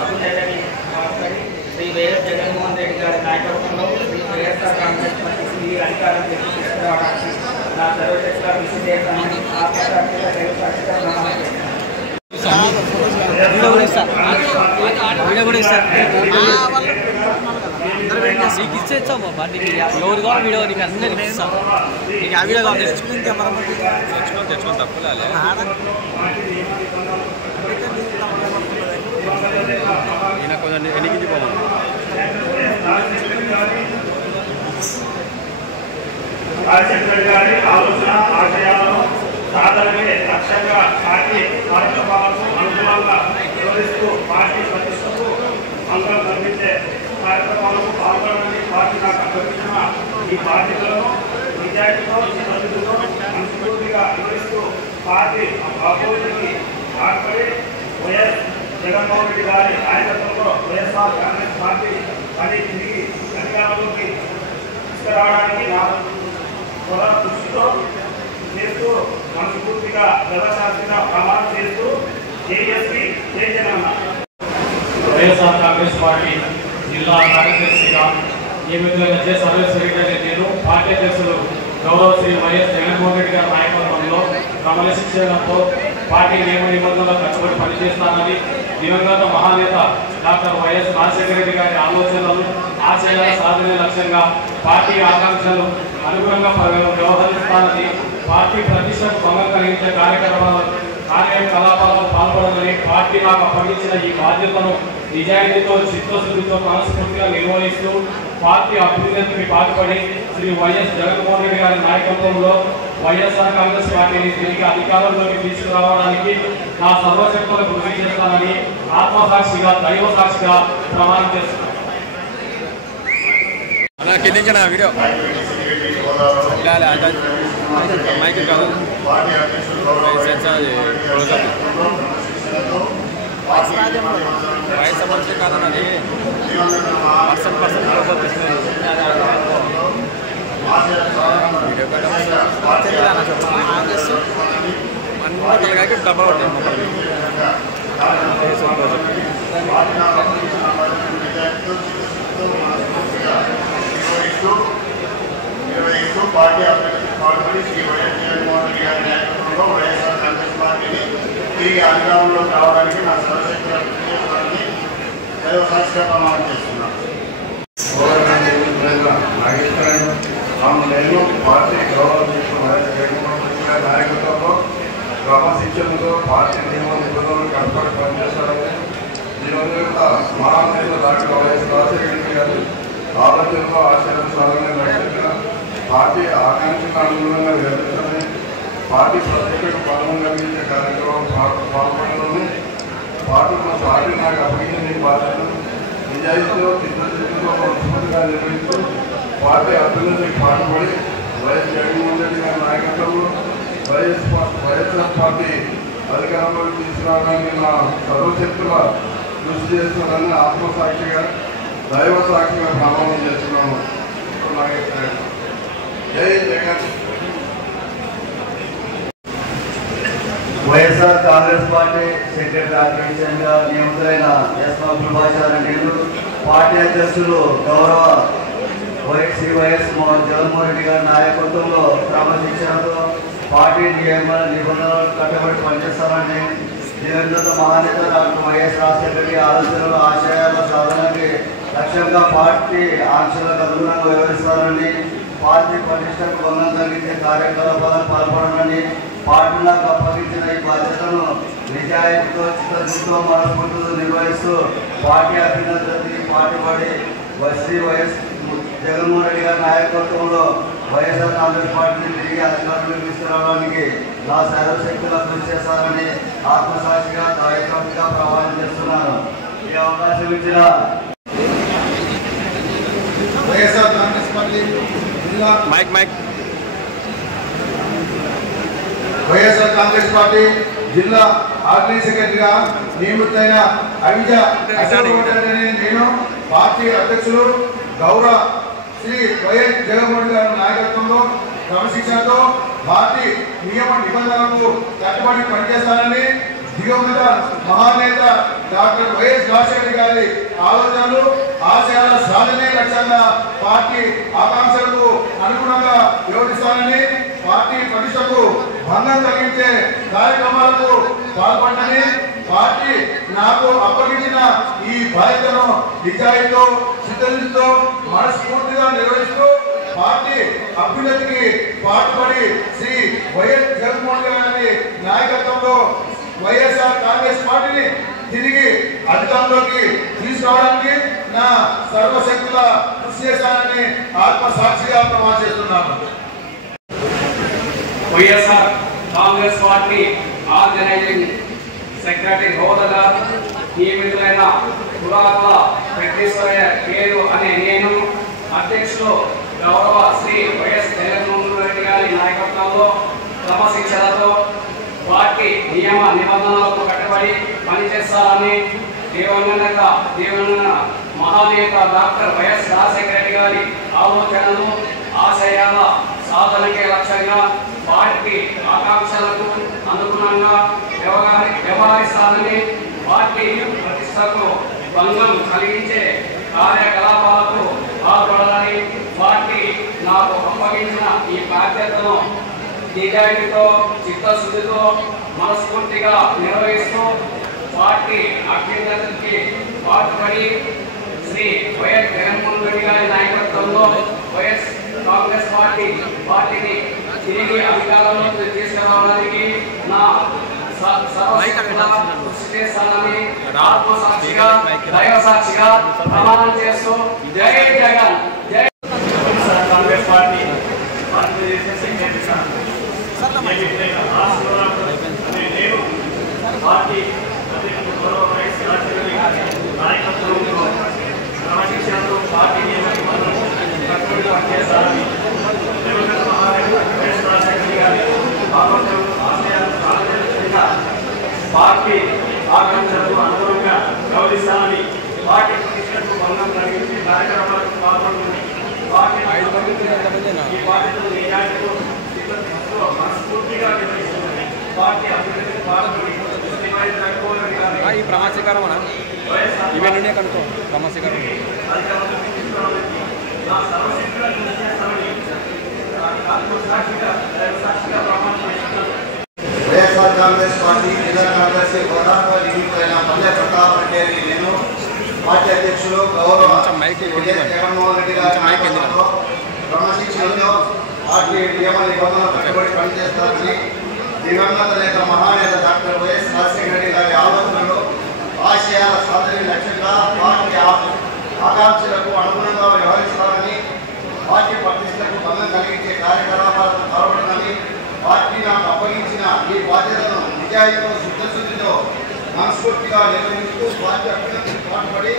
అభ్యున్నతికి పాల్పడి శ్రీ వైఎస్ జగన్మోహన్ రెడ్డి గారి నాయకత్వంలో శ్రీ వైఎస్ఆర్ కాంగ్రెస్ పార్టీ తిరిగి అధికారంలోకి తీసుకురావడానికి నా సర్వశక్తిగా కృషి చేస్తానని ఆత్మసాక్షిగా దైవసాక్షిగా ప్రమాణం చేస్తాను. వీడియో కూడా ఇస్తారు. నీకు ఇచ్చేస్తాం బాబా, నీకు ఎవరు కావాలి వీడియో నీకు అందరికి ఇస్తాం. నీకు ఆ వీడియో కావాలి తెచ్చుకుని తెచ్చుకొని తప్పులే కొంచెం ఎన్నికి పోవాలి. రాజశేఖర రెడ్డి గారి ఆలోచన ఆశయాలను సాధనమే లక్ష్యంగా పార్టీ కార్యక్రమాలకు అనుగుణంగా వివరిస్తూ పార్టీ ప్రతిష్టకు అంగం కల్పించే కార్యక్రమాలకు పాల్గొనడానికి పార్టీ నాకు అప్పగించిన ఈ బాధ్యతలను నిజాయితీతో చిత్తశుద్ధితో మనస్ఫూర్తిగా వివరిస్తూ పార్టీ అభివృద్ధికి పాల్పడి వైఎస్ జగన్మోహన్ రెడ్డి గారి నాయకత్వంలో వైఎస్ఆర్ కాంగ్రెస్ పార్టీ పని తిరిగి అధికారంలోకి తీసుకురావడానికి నా కృషితో చేస్తూ మనస్ఫూర్తిగా వ్యవసాయంగా ప్రమాణం చేస్తూ జేఎస్పీ జై జగన్. వైఎస్ఆర్ కాంగ్రెస్ పార్టీ జిల్లా కార్యదర్శిగా నియమితులైన జె సర్వేశ్వరరెడ్డి అనే నేను పార్టీ అధ్యక్షులు గౌరవ శ్రీ వైఎస్ జగన్మోహన్ రెడ్డి గారి నాయకత్వంలో క్రమశిక్షణతో పార్టీ నియమ నిబంధనలకు కట్టుబడి పనిచేస్తానని దివంగత మహానేత డాక్టర్ వైఎస్ రాజశేఖర రెడ్డి గారి ఆలోచనలు ఆశయాల సాధనే లక్ష్యంగా పార్టీ ఆకాంక్షలు అనుగుణంగా వ్యవహరిస్తానని పార్టీ ప్రతిష్టకు భంగం కలిగించే కార్యకలాపాలకు పాల్పడాలని పార్టీ నాకు అప్పగించిన ఈ బాధ్యతను నిజాయితీతో చిత్తశుద్ధితో మనస్ఫూర్తిగా నిర్వహిస్తూ పార్టీ అభ్యున్నతికి పాటుపడి శ్రీ వైఎస్ జగన్మోహన్ రెడ్డి గారి నాయకత్వంలో వైఎస్ఆర్ కాంగ్రెస్ పార్టీని తిరిగి అధికారంలోకి తీసుకురావడానికి నా సర్వశక్తులకు కృషి చేస్తానని ఆత్మసాక్షిగా దైవ సాక్షిగా ప్రమాణం చేస్తున్నాను. వీడియో మైక్ కాదు వాయిస్ మంచి కాదన్నది పర్సన్ క్లోజప్ ఇస్తున్నారు వీడియో తెలియదా అన్ని కాకి డబ్బా ఉంటాయి నిర్వహిస్తూ పార్టీ అభ్యర్థులకు పాల్గొని శ్రీ వైఎస్ జగన్మోహన్ రెడ్డి గారి నాయకత్వంలో వైఎస్ఆర్ కాంగ్రెస్ పార్టీని తిరిగి అధికారంలోకి రావడానికి నా సర్వశక్తుల కృషి చేస్తానని దైవసాక్షిగా ప్రమాణం చేస్తున్నాను. నేను పార్టీ గౌరవం జగన్మోహన్ రెడ్డి గారి నాయకత్వంలో క్రమశిక్షణతో పార్టీ నియమ నిబంధనలు కట్టుబడి పనిచేస్తారని దివంగత మహానేత డాక్టర్ వైఎస్ రాజశేఖర రెడ్డి గారి ఆలోచనలో ఆశయాలను సాధన లక్ష్యంగా పార్టీ ఆకాంక్షకు అనుగుణంగా వ్యవహరిస్తారని పార్టీ ప్రత్యేక బలం కలిగించే కార్యక్రమం పాల్గొనడంలోని పార్టీ నాకు అప్పగించిన ఈ బాధ్యతను నిజాయితీతో చిత్తశుద్ధితో మనస్ఫూర్తిగా నిర్వహిస్తూ పార్టీ అభ్యున్నతికి పాటుపడి వైఎస్ జగన్మోహన్ రెడ్డి గారి నాయకత్వంలో వైఎస్ఆర్ పార్టీ అధికారంలోకి తీసుకురావడానికి నా సర్వశక్తుల కృషి చేస్తున్నానని ఆత్మసాక్షిగా దైవ సాక్షిగా ప్రమాణం చేస్తున్నాను. జై జగన్. వైఎస్ఆర్ కాంగ్రెస్ పార్టీ సెక్రటరీ అధ్యక్షునిగా నియమితులైన ఎస్ ప్రభాచార్యులు పార్టీ అధ్యక్షులు గౌరవ శ్రీ వైఎస్ జగన్మోహన్ రెడ్డి గారి నాయకత్వంలో క్రమశిక్షణతో పార్టీ నియమ నిబంధనలకు కట్టుబడి పనిచేస్తారని దివంగత మహానేత డాక్టర్ వైఎస్ రాజశేఖర రెడ్డి ఆలోచనలు ఆశయాల సాధనకి లక్ష్యంగా పార్టీ ఆంక్షలకు అనుగుణంగా వ్యవహరిస్తారని పార్టీ ప్రతిష్టకు భంగం కలిగించే కార్యకలాపాలకు పాల్పడాలని పార్టీ నాకు అప్పగించిన ఈ బాధ్యతను నిజాయితీతో చిత్తశుద్ధితో మనస్ఫూర్తితో నిర్వహిస్తూ పార్టీ అభ్యున్నతికి పాటుపడి శ్రీ వైఎస్ జగన్మోహన్ రెడ్డి గారి నాయకత్వంలో వైఎస్ఆర్ కాంగ్రెస్ పార్టీని తిరిగి అధికారంలోకి తీసుకురావడానికి నా సర్వశక్తుల కృషి చేస్తారని ఆత్మసాక్షిగా దైవసాక్షిగా ప్రమాణం చేస్తున్నాను. ఈ అవకాశం ఇచ్చిన వైఎస్ఆర్ కాంగ్రెస్ పార్టీ జిల్లా వైఎస్ఆర్ కాంగ్రెస్ పార్టీ జిల్లా ఆర్గనైజ్ సెక్రటరీగా నియమితులైన అవిజా నేను పార్టీ అధ్యక్షులు గౌరవ శ్రీ వైఎస్ జగన్మోహన్ గారి నాయకత్వంలో క్రమశిక్షణతో పార్టీ నియమ నిబంధనలకు కట్టుబడి పనిచేస్తానని దివంగత మహానేత డాక్టర్ వైఎస్ రాజశేఖర గారి ఆలోచనలు ఆశయాల సాధనే లక్ష్యంగా పార్టీ ఆకాంక్షలకు అనుగుణంగా వ్యవహరిస్తానని పార్టీ ప్రతిష్టకు భంగం కలిగించే కార్యక్రమాలకు పాల్పడని పార్టీ నాకు అప్పగించిన ఈ బాధ్యతను నిజాయితీతో చిత్తశుద్ధితో మనస్ఫూర్తిగా నిర్వహిస్తూ పార్టీ అభ్యున్నతికి పాటుపడి శ్రీ వైఎస్ జగన్మోహన్ గారి నాయకత్వంలో వైఎస్ఆర్ కాంగ్రెస్ పార్టీని తిరిగి అధికారంలోకి తీసుకురావడానికి నా సర్వశక్తుల కృషి చేశానని ఆత్మసాక్షిగా ప్రమాణం చేస్తున్నాను. YSR Congress party organizing secretary హోదాగా నియమితులైన పురాతన ప్రతిశ్వర పేరు అనే నేను అధ్యక్షులు గౌరవ శ్రీ వైఎస్ జగన్మోహన్ రెడ్డి గారి నాయకత్వంలో క్రమశిక్షణతో పార్టీ నియమ నిబంధనలకు కట్టుబడి పనిచేస్తారని దేవన్న మహానేత డాక్టర్ వైఎస్ రాజశేఖర రెడ్డి గారి ఆలోచనలు ఆశయాల సాధనకే లక్ష్యంగా పార్టీ ఆకాంక్షలకు అనుగుణంగా వ్యవహరిస్తానని పార్టీ ప్రతిష్టకు భంగం కలిగించే కార్యకలాపాలకు పాల్పడాలని పార్టీ నాకు అప్పగించిన ఈ బాధ్యతను నిజాయితీతో చిత్తశుద్ధితో మనస్ఫూర్తిగా నిర్వహిస్తూ పార్టీ అభ్యున్నతికి పాటుపడి శ్రీ వైఎస్ జగన్మోహన్ రెడ్డి గారి నాయకత్వంలో వైఎస్ కాంగ్రెస్ పార్టీని తిరిగి అధికారంలోకి తీసుకురావడానికి నా కృషి చేస్తానని ఆత్మసాక్షిగా దైవ సాక్షిగా ప్రమాణం చేస్తూ జై జగన్ జై కాంగ్రెస్ పార్టీ నేను పార్టీ నాయకత్వంలో క్రమశిక్షణతో పార్టీ కట్టుబడి పనిచేస్తారని పార్టీ ఆకాంక్షలకు అనుగుణంగా గౌరవిస్తానని పార్టీ ప్రతిష్టకు భంగం కలిగించి కార్యక్రమాలకు పాల్గొంటుంది పార్టీ ఈ బాధ్యతలు నిజాయితీతో మనస్ఫూర్తిగా నిర్వహిస్తుంది పార్టీ అభివృద్ధికి పాల్గొని ఈ ప్రమాసీకారం ఇవన్నీ కనుక్కో ప్రమాసీకారం వైఎస్ఆర్ కాంగ్రెస్ పార్టీ జిల్లా కార్యదర్శి ప్రధాన నియమితులైన పల్లె ప్రతాప్ రెడ్డి నేను పార్టీ అధ్యక్షులు గౌరవ జగన్మోహన్ రెడ్డి గారి నాయకత్వంలో క్రమశిక్షణతో పార్టీ నియమ నిబంధనలు కట్టుబడి పనిచేస్తారని దివంగత నేత మహానేత డాక్టర్ వైఎస్ రాజశేఖర రెడ్డి గారి ఆలోచనలు ఆశయాల సాధన లక్ష్యంగా పార్టీ ఆకాంక్షలకు అనుగుణంగా వ్యవహరిస్తారని పార్టీ ప్రతిష్టకు భంగం కలిగించే కార్యకలాపాలకు పాల్పడనని పార్టీ నాకు అప్పగించిన ఈ బాధ్యతను నిజాయితీతో చిత్తశుద్ధితో మనస్ఫూర్తిగా నిర్వహిస్తూ పార్టీ అభ్యున్నతికి పాటుపడి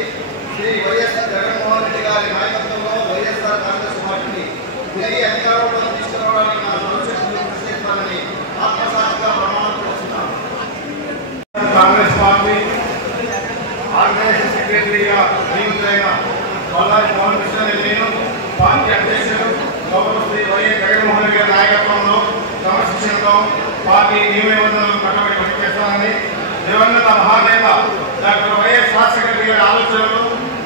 శ్రీ వైఎస్ జగన్మోహన్ రెడ్డి గారి నాయకత్వంలో వైఎస్ఆర్ కాంగ్రెస్ పార్టీని తిరిగి అధికారంలో తీసుకురావడానికి నా భవిష్యత్తులో కృషి చేస్తానని ఆత్మసాక్షిగా ప్రమాణం చేస్తున్నాను. కాంగ్రెస్ పార్టీ ఆర్గనైజేషన్ సెక్రటరీగా నియమితులైన బల్లారి పవన్ కృష్ణ నేను పార్టీ అధ్యక్షులు గౌరవ శ్రీ వైఎస్ జగన్మోహన్ రెడ్డి గారి నాయకత్వంలో క్రమశిక్షణతో పార్టీ నియమ నిబంధనలను కట్టుబడి పనిచేస్తానని దివంగత మహానేత డాక్టర్ వైఎస్ రాజశేఖర రెడ్డి గారి ఆలోచనలు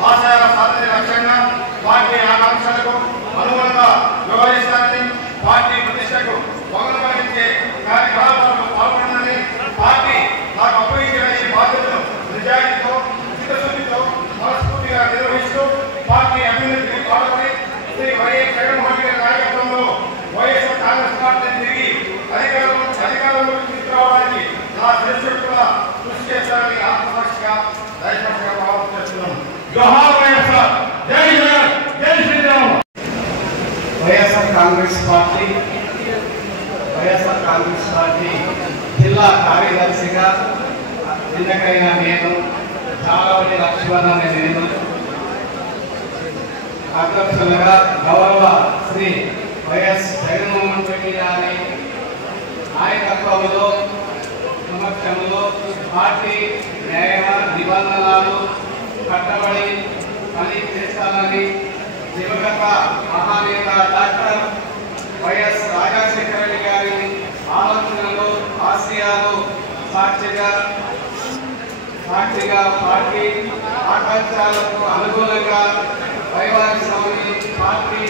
ఆశయాల సాధన లక్ష్యంగా పార్టీ ఆకాంక్షలకు అనుగుణంగా వ్యవహరిస్తానని పార్టీ ప్రతిష్టకు భంగం కలిగించే కార్యకలాపాలకు పాల్గొనని పార్టీ నాకు అప్పగించిన ఈ బాధ్యతను నిజాయితీతో చిత్తశుద్ధితో మనస్ఫూర్తిగా నిర్వహిస్తూ పార్టీ అభివృద్ధికి పాల్గొని శ్రీ వైఎస్ జగన్మోహన్ రెడ్డి నాయకత్వంలో వైఎస్ఆర్ కాంగ్రెస్ పార్టీని తిరిగి అధికారంలోకి తీసుకురావడానికి నా శ్రేష్ఠుడుగా కృషి చేస్తానని ఆత్మసాక్షిగా దైవసాక్షిగా ప్రమాణం చేస్తున్నాను. జోహార్ వైఎస్ఆర్, జై జగన్, జై శ్రీరామ్. వైఎస్ఆర్ కాంగ్రెస్ పార్టీ జిల్లా కార్యదర్శిగా ఎన్నికైన నేను చాలామంది లక్ష్మణ నేను అధ్యక్షులుగా గౌరవ శ్రీ వైఎస్ జగన్మోహన్ రెడ్డి గారి నాయకత్వంలో సమక్షంలో పార్టీ న్యాయ నిబంధనలు కట్టబడి పని చేస్తానని దివంగత మహానేత డాక్టర్ వైఎస్ రాజశేఖర రెడ్డి గారి ఆలోచనలు ఆశయాలు సాక్షిగా పార్టీ ఆకాంక్షలకు అనుగుణంగా వ్యవహరిస్తామని పార్టీ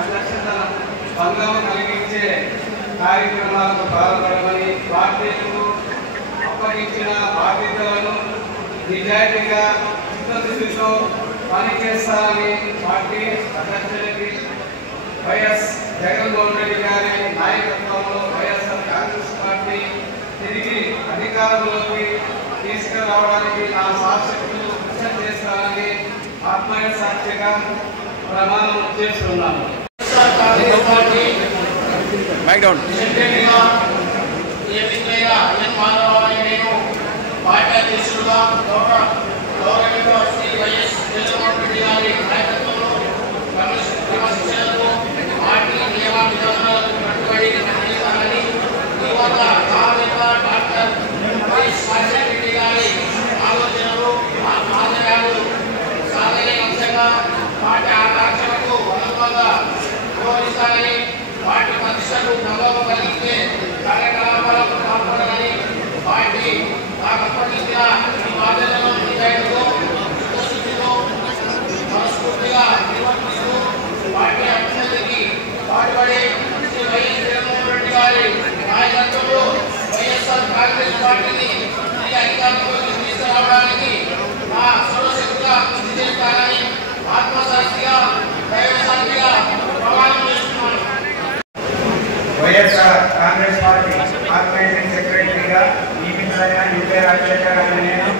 అధ్యక్షతన భంగం కలిగించే కార్యక్రమాలకు పాల్పడమని పార్టీలకు అప్పగించిన బాధ్యతలను నిజాయితీగా చిత్తశుద్ధితో పనిచేస్తారని పార్టీ అధ్యక్షుడికి వైఎస్ జగన్మోహన్ రెడ్డి గారి నాయకత్వంలో వైఎస్ఆర్ కాంగ్రెస్ పార్టీ తిరిగి అధికారంలోకి తీసుకురావడానికి నా సాక్షులు కృషి చేస్తానని ఆత్మసాక్షిగా ప్రమాణం చేస్తున్నాను. Mic down. పార్టీ అధ్యక్షులుగా గౌరవ శ్రీ వైఎస్ జగన్మోహన్ రెడ్డి గారి నాయకత్వంలో క్రమశిక్షణకు పార్టీ నియమ నిబంధనలకు కట్టుబడి పనిచేస్తానని యువత డాక్టర్ వైఎస్ రాజశేఖర రెడ్డి గారి ఆలోచనలు ఆశయాలు సాధనే అంశంగా పార్టీ ఆకాంక్షలకు అనుగుణంగా వ్యవహరిస్తానని పార్టీ ప్రతిష్టకు ప్రభావం కలిగించే కార్యకలాపాలకు పాల్పడాలని పార్టీ నాకు అప్పగించిన ఈ బాధ్యతలను నిజాయితీతో చిత్తశుద్ధితో మనస్ఫూర్తిగా నిర్వర్తిస్తూ పార్టీ అభివృద్ధికి పాటుపడి శ్రీ వైఎస్ జగన్మోహన్ రెడ్డి గారి నాయకత్వంలో వైఎస్ఆర్ కాంగ్రెస్ పార్టీని ఈ అధికారంలోకి తీసుకురావడానికి నా సర్వశక్తిగా కృషి చేస్తానని ఆత్మసాక్షిగా దైవసాక్షిగా ప్రమాణం చేస్తున్నాను. వైఎస్ఆర్ కాంగ్రెస్ పార్టీ ఆర్గనైజింగ్ సెక్రటరీగా నియమితులైన యుకే రాజశేఖర్ అనే నేను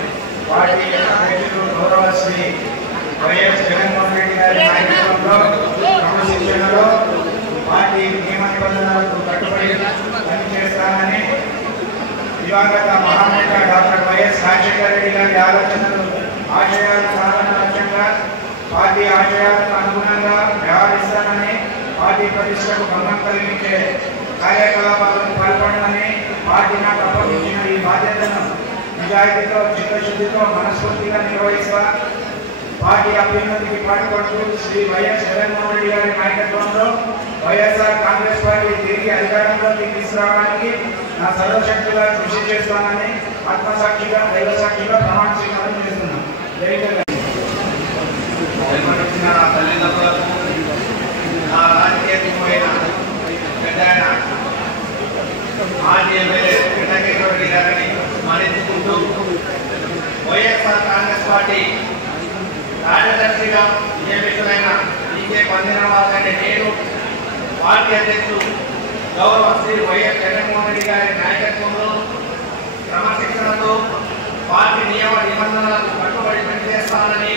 పార్టీ అధ్యక్షులు గౌరవ శ్రీ వైఎస్ జగన్మోహన్ రెడ్డి గారి నాయకత్వంలో క్రమశిక్షణలో పార్టీ నియమ నిబంధనలకు కట్టుబడి పనిచేస్తానని దివంగత మహానేత డాక్టర్ వైఎస్ రాజశేఖర రెడ్డి గారి ఆలోచనలు ఆశయాల సాధన లక్ష్యంగా పార్టీ ఆశయాలకు అనుగుణంగా వ్యవహరిస్తానని పార్టీ ప్రతిష్టకు భంగం కలిగించే కార్యకలాపాలకు పాల్పడమని పార్టీ నాకు అప్పగించిన ఈ బాధ్యతను నిజాయితీతో చిత్తశుద్ధితో మనస్ఫూర్తిగా నిర్వహిస్తా పార్టీ అభ్యున్నతికి పాటుపడుతూ శ్రీ వైఎస్ జగన్మోహన్ రెడ్డి గారి నాయకత్వంలో వైఎస్ఆర్ కాంగ్రెస్ పార్టీ తిరిగి అధికారంలోకి తీసుకురావడానికి నా సర్వశక్తిగా కృషి చేస్తానని ఆత్మసాక్షిగా దైవసాక్షిగా ప్రమాణ స్వీకారం చేస్తున్నాను. జన్మనిచ్చిన నా తల్లిదండ్రులకు నా రాజకీయమైన పెద్ద మాజీ ఎమ్మెల్యే వెంకటరెడ్డి గారిని స్మరించుకుంటూ వైఎస్ఆర్ కాంగ్రెస్ పార్టీ కార్యదర్శిగా నియమితులైన ఈకే పందినవాసని నేను పార్టీ అధ్యక్షుడు గౌరవ శ్రీ వైఎస్ జగన్మోహన్ రెడ్డి గారి నాయకత్వంలో క్రమశిక్షణతో పార్టీ నియమ నిబంధనలకు కట్టుబడి పనిచేస్తానని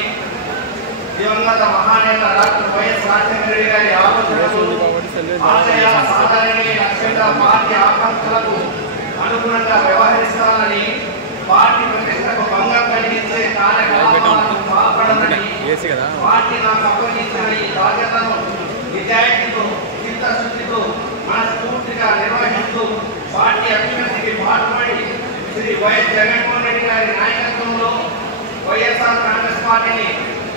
దివంగత మహానేత డాక్టర్ వైఎస్ రాజశేఖర రెడ్డి గారి ఆలోచనలు ఆశయాల సాధనని లక్ష్యంగా పార్టీ ఆకాంక్షలకు అనుగుణంగా వ్యవహరిస్తానని పార్టీ ప్రతిష్టకు భంగం కలిగించే కార్యకలాపాలకు పాల్పడనని పార్టీ నాకు అప్పగించిన ఈ బాధ్యతను నిజాయితీతో చిత్తశుద్ధితో మనస్ఫూర్తిగా నిర్వహిస్తూ పార్టీ అభివృద్ధికి పాటుపడి శ్రీ వైఎస్ జగన్మోహన్ రెడ్డి గారి నాయకత్వంలో వైఎస్ఆర్ కాంగ్రెస్ పార్టీని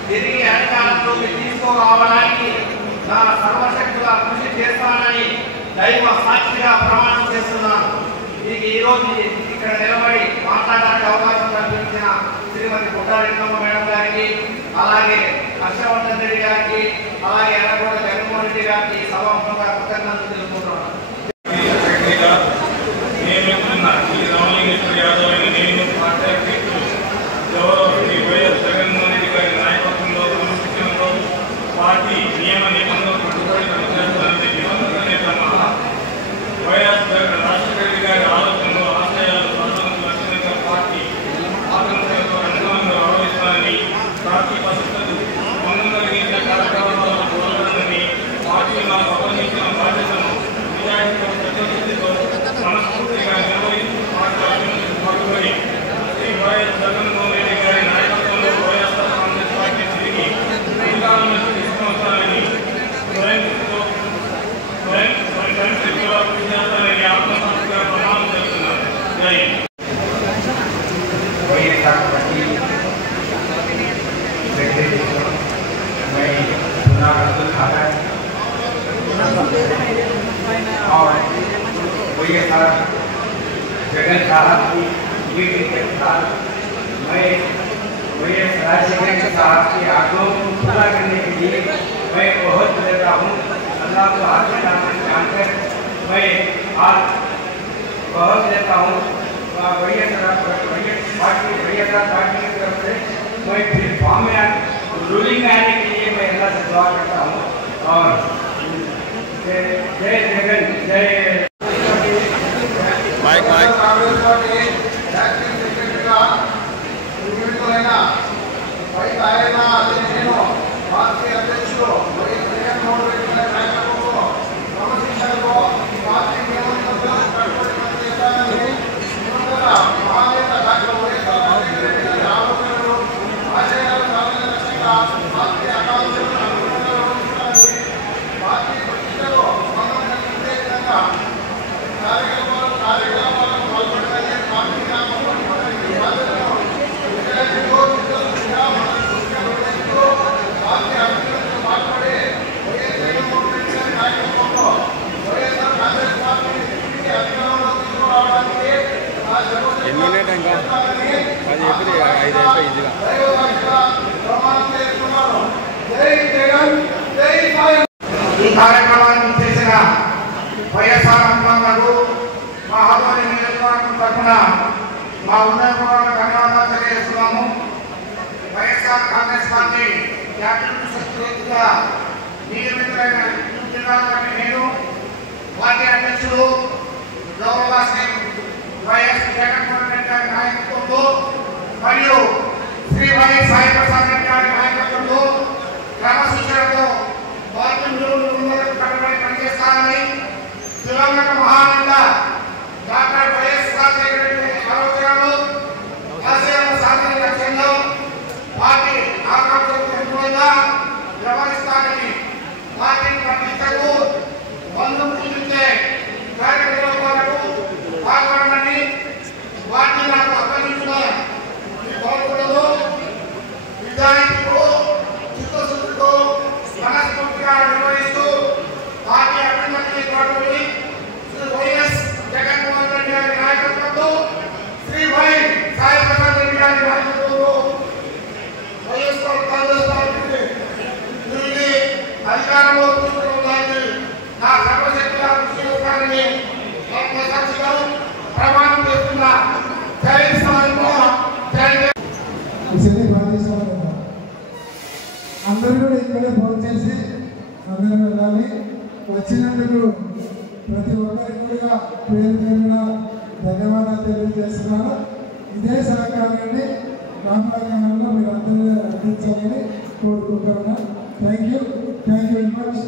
తిరిగి అధికారంలోకి తీసుకురావడానికి నా సర్వశక్తిగా కృషి చేస్తానని దైవ సాక్షిగా ప్రమాణం చేస్తున్నాను. ఈ రోజు ఇక్కడ నిలబడి మాట్లాడడానికి అవకాశం కల్పించిన శ్రీమతి పుట్టారెడ్డమ్మ మేడం గారికి, అలాగే హర్షవర్ధన్ రెడ్డి గారికి, అలాగే ఎర్రగొండ జగన్మోహన్ రెడ్డి గారికి సభాముఖంగా కృతజ్ఞతలు తెలుపుకుంటున్నాను. పార్టీ నియమ నిబంధనలు కట్టుబడి పనిచేస్తానని దివంగత నేత వైఎస్ రాజశేఖర రెడ్డి గారి ఆలోచనలు ఆశయాలు సాధనకు లక్ష్యంగా పార్టీ ఆకాంక్షలకు అనుగుణంగా వ్యవహరిస్తానని పార్టీ పరిస్థితులు భంగం కలిగించే కార్యక్రమాలను పాల్పడనని పార్టీ నాకు అప్పగించిన బాధ్యతను నిజాయితీతో చిత్తశుద్ధితో మనస్ఫూర్తిగా నిర్వహిస్తూ పార్టీ అభివృద్ధికి పాటుపడి శ్రీ వైఎస్ జగన్మోహన్ రెడ్డి గారి నాయకత్వంలో వైఎస్ఆర్ కాంగ్రెస్ పార్టీ తిరిగి అధికారంలోకి తీసుకొస్తానని వైఎస్ఆర్ पार्टी सेक्रेटरी मैं चुनाव अब्दुल खादर और వైఎస్ఆర్ जगन साहब की मीटिंग के साथ मैं వైఎస్ राजशेखर साहब की आग्रह को पूरा करने के लिए मैं बहुत देता हूँ। अल्लाह को हाजिर जानकर मैं आज बहुत देता हूँ। వైఎస్ఆర్ पार्टी की तरफ से मैं फिर फॉर्म में रूलिंग आने के लिए मैं अल्लाह से दुआ करता हूँ। और जय जगन जय కాంగ్రెస్ పార్టీ యాక్టివ్ సెక్రటరీగా నియమితులైన వై నారాయణ అనే నేను పార్టీ అధ్యక్షుడు వైఎస్ జగన్మోహన్ రెడ్డి గారి నాయకత్వంలో క్రమశిక్షణతో ఈ కార్యక్రమాన్ని చేసిన వైఎస్ఆర్ అభిమానులకు మా ఆదోని నియోజకవర్గం తరఫున మా హృదయపూర్వక ధన్యవాదాలు తెలియజేస్తున్నాము. వైఎస్ఆర్ కాంగ్రెస్ పార్టీ క్యాబినెట్ సెక్రటరీగా నియమితులైన జిల్లాలోని నేను పార్టీ అధ్యక్షుడు గౌరవ శ్రీ వైఎస్ జగన్మోహన్ రెడ్డి గారి నాయకత్వంలో మరియు శ్రీ వైఎస్ సాయి ప్రసాద్ రెడ్డి గారి నాయకత్వంలో క్రమశిక్షణతో పార్టీ నిలువలకు కట్టుబడి పనిచేస్తానని దివంగత మహానేత డాక్టర్ వైఎస్ రాజశేఖర రెడ్డి ఆలోచనలు ఆశయాల సాధన లక్ష్యంలో పార్టీ ఆకాంక్షలకు అనుగుణంగా వ్యవహరిస్తానని పార్టీ ప్రతిష్టకు బంధం చూపించే కార్యక్రమాలకు పాల్గొనని పార్టీ నాకు అప్పగించిన ఈ పాల్గొనలో నిజాయితీతో చిత్తశుద్ధితో మనస్ఫూర్తిగా నిర్వహిస్తూ పార్టీ అభివృద్ధికి తోడ్పడి శ్రీ వైఎస్ జగన్మోహన్ రెడ్డి గారి నాయకత్వంలో శ్రీ వై సాయి ప్రసాద్ రెడ్డి గారి నాయకత్వంలో వైఎస్ఆర్ కాంగ్రెస్ పార్టీని తిరిగి అధికారంలో తీసుకురావడానికి నా సర్వశక్తిగా కృషి చేస్తానని ఆత్మసాక్షిగా ప్రమాణం చేస్తున్నా. జై సాయిబా, జై అందరూ కూడా ఇక్కడే ఫోన్ చేసి అందరూ వెళ్ళాలి. వచ్చినందుకు ప్రతి ఒక్కరికి కూడా పేరు పేరున ధన్యవాదాలు తెలియజేస్తున్నాను. ఇదే సహకారాన్ని రామలక్ష్మణంలో మీరు అందరూ అందించాలని కోరుకుంటున్నాను. Thank you very much.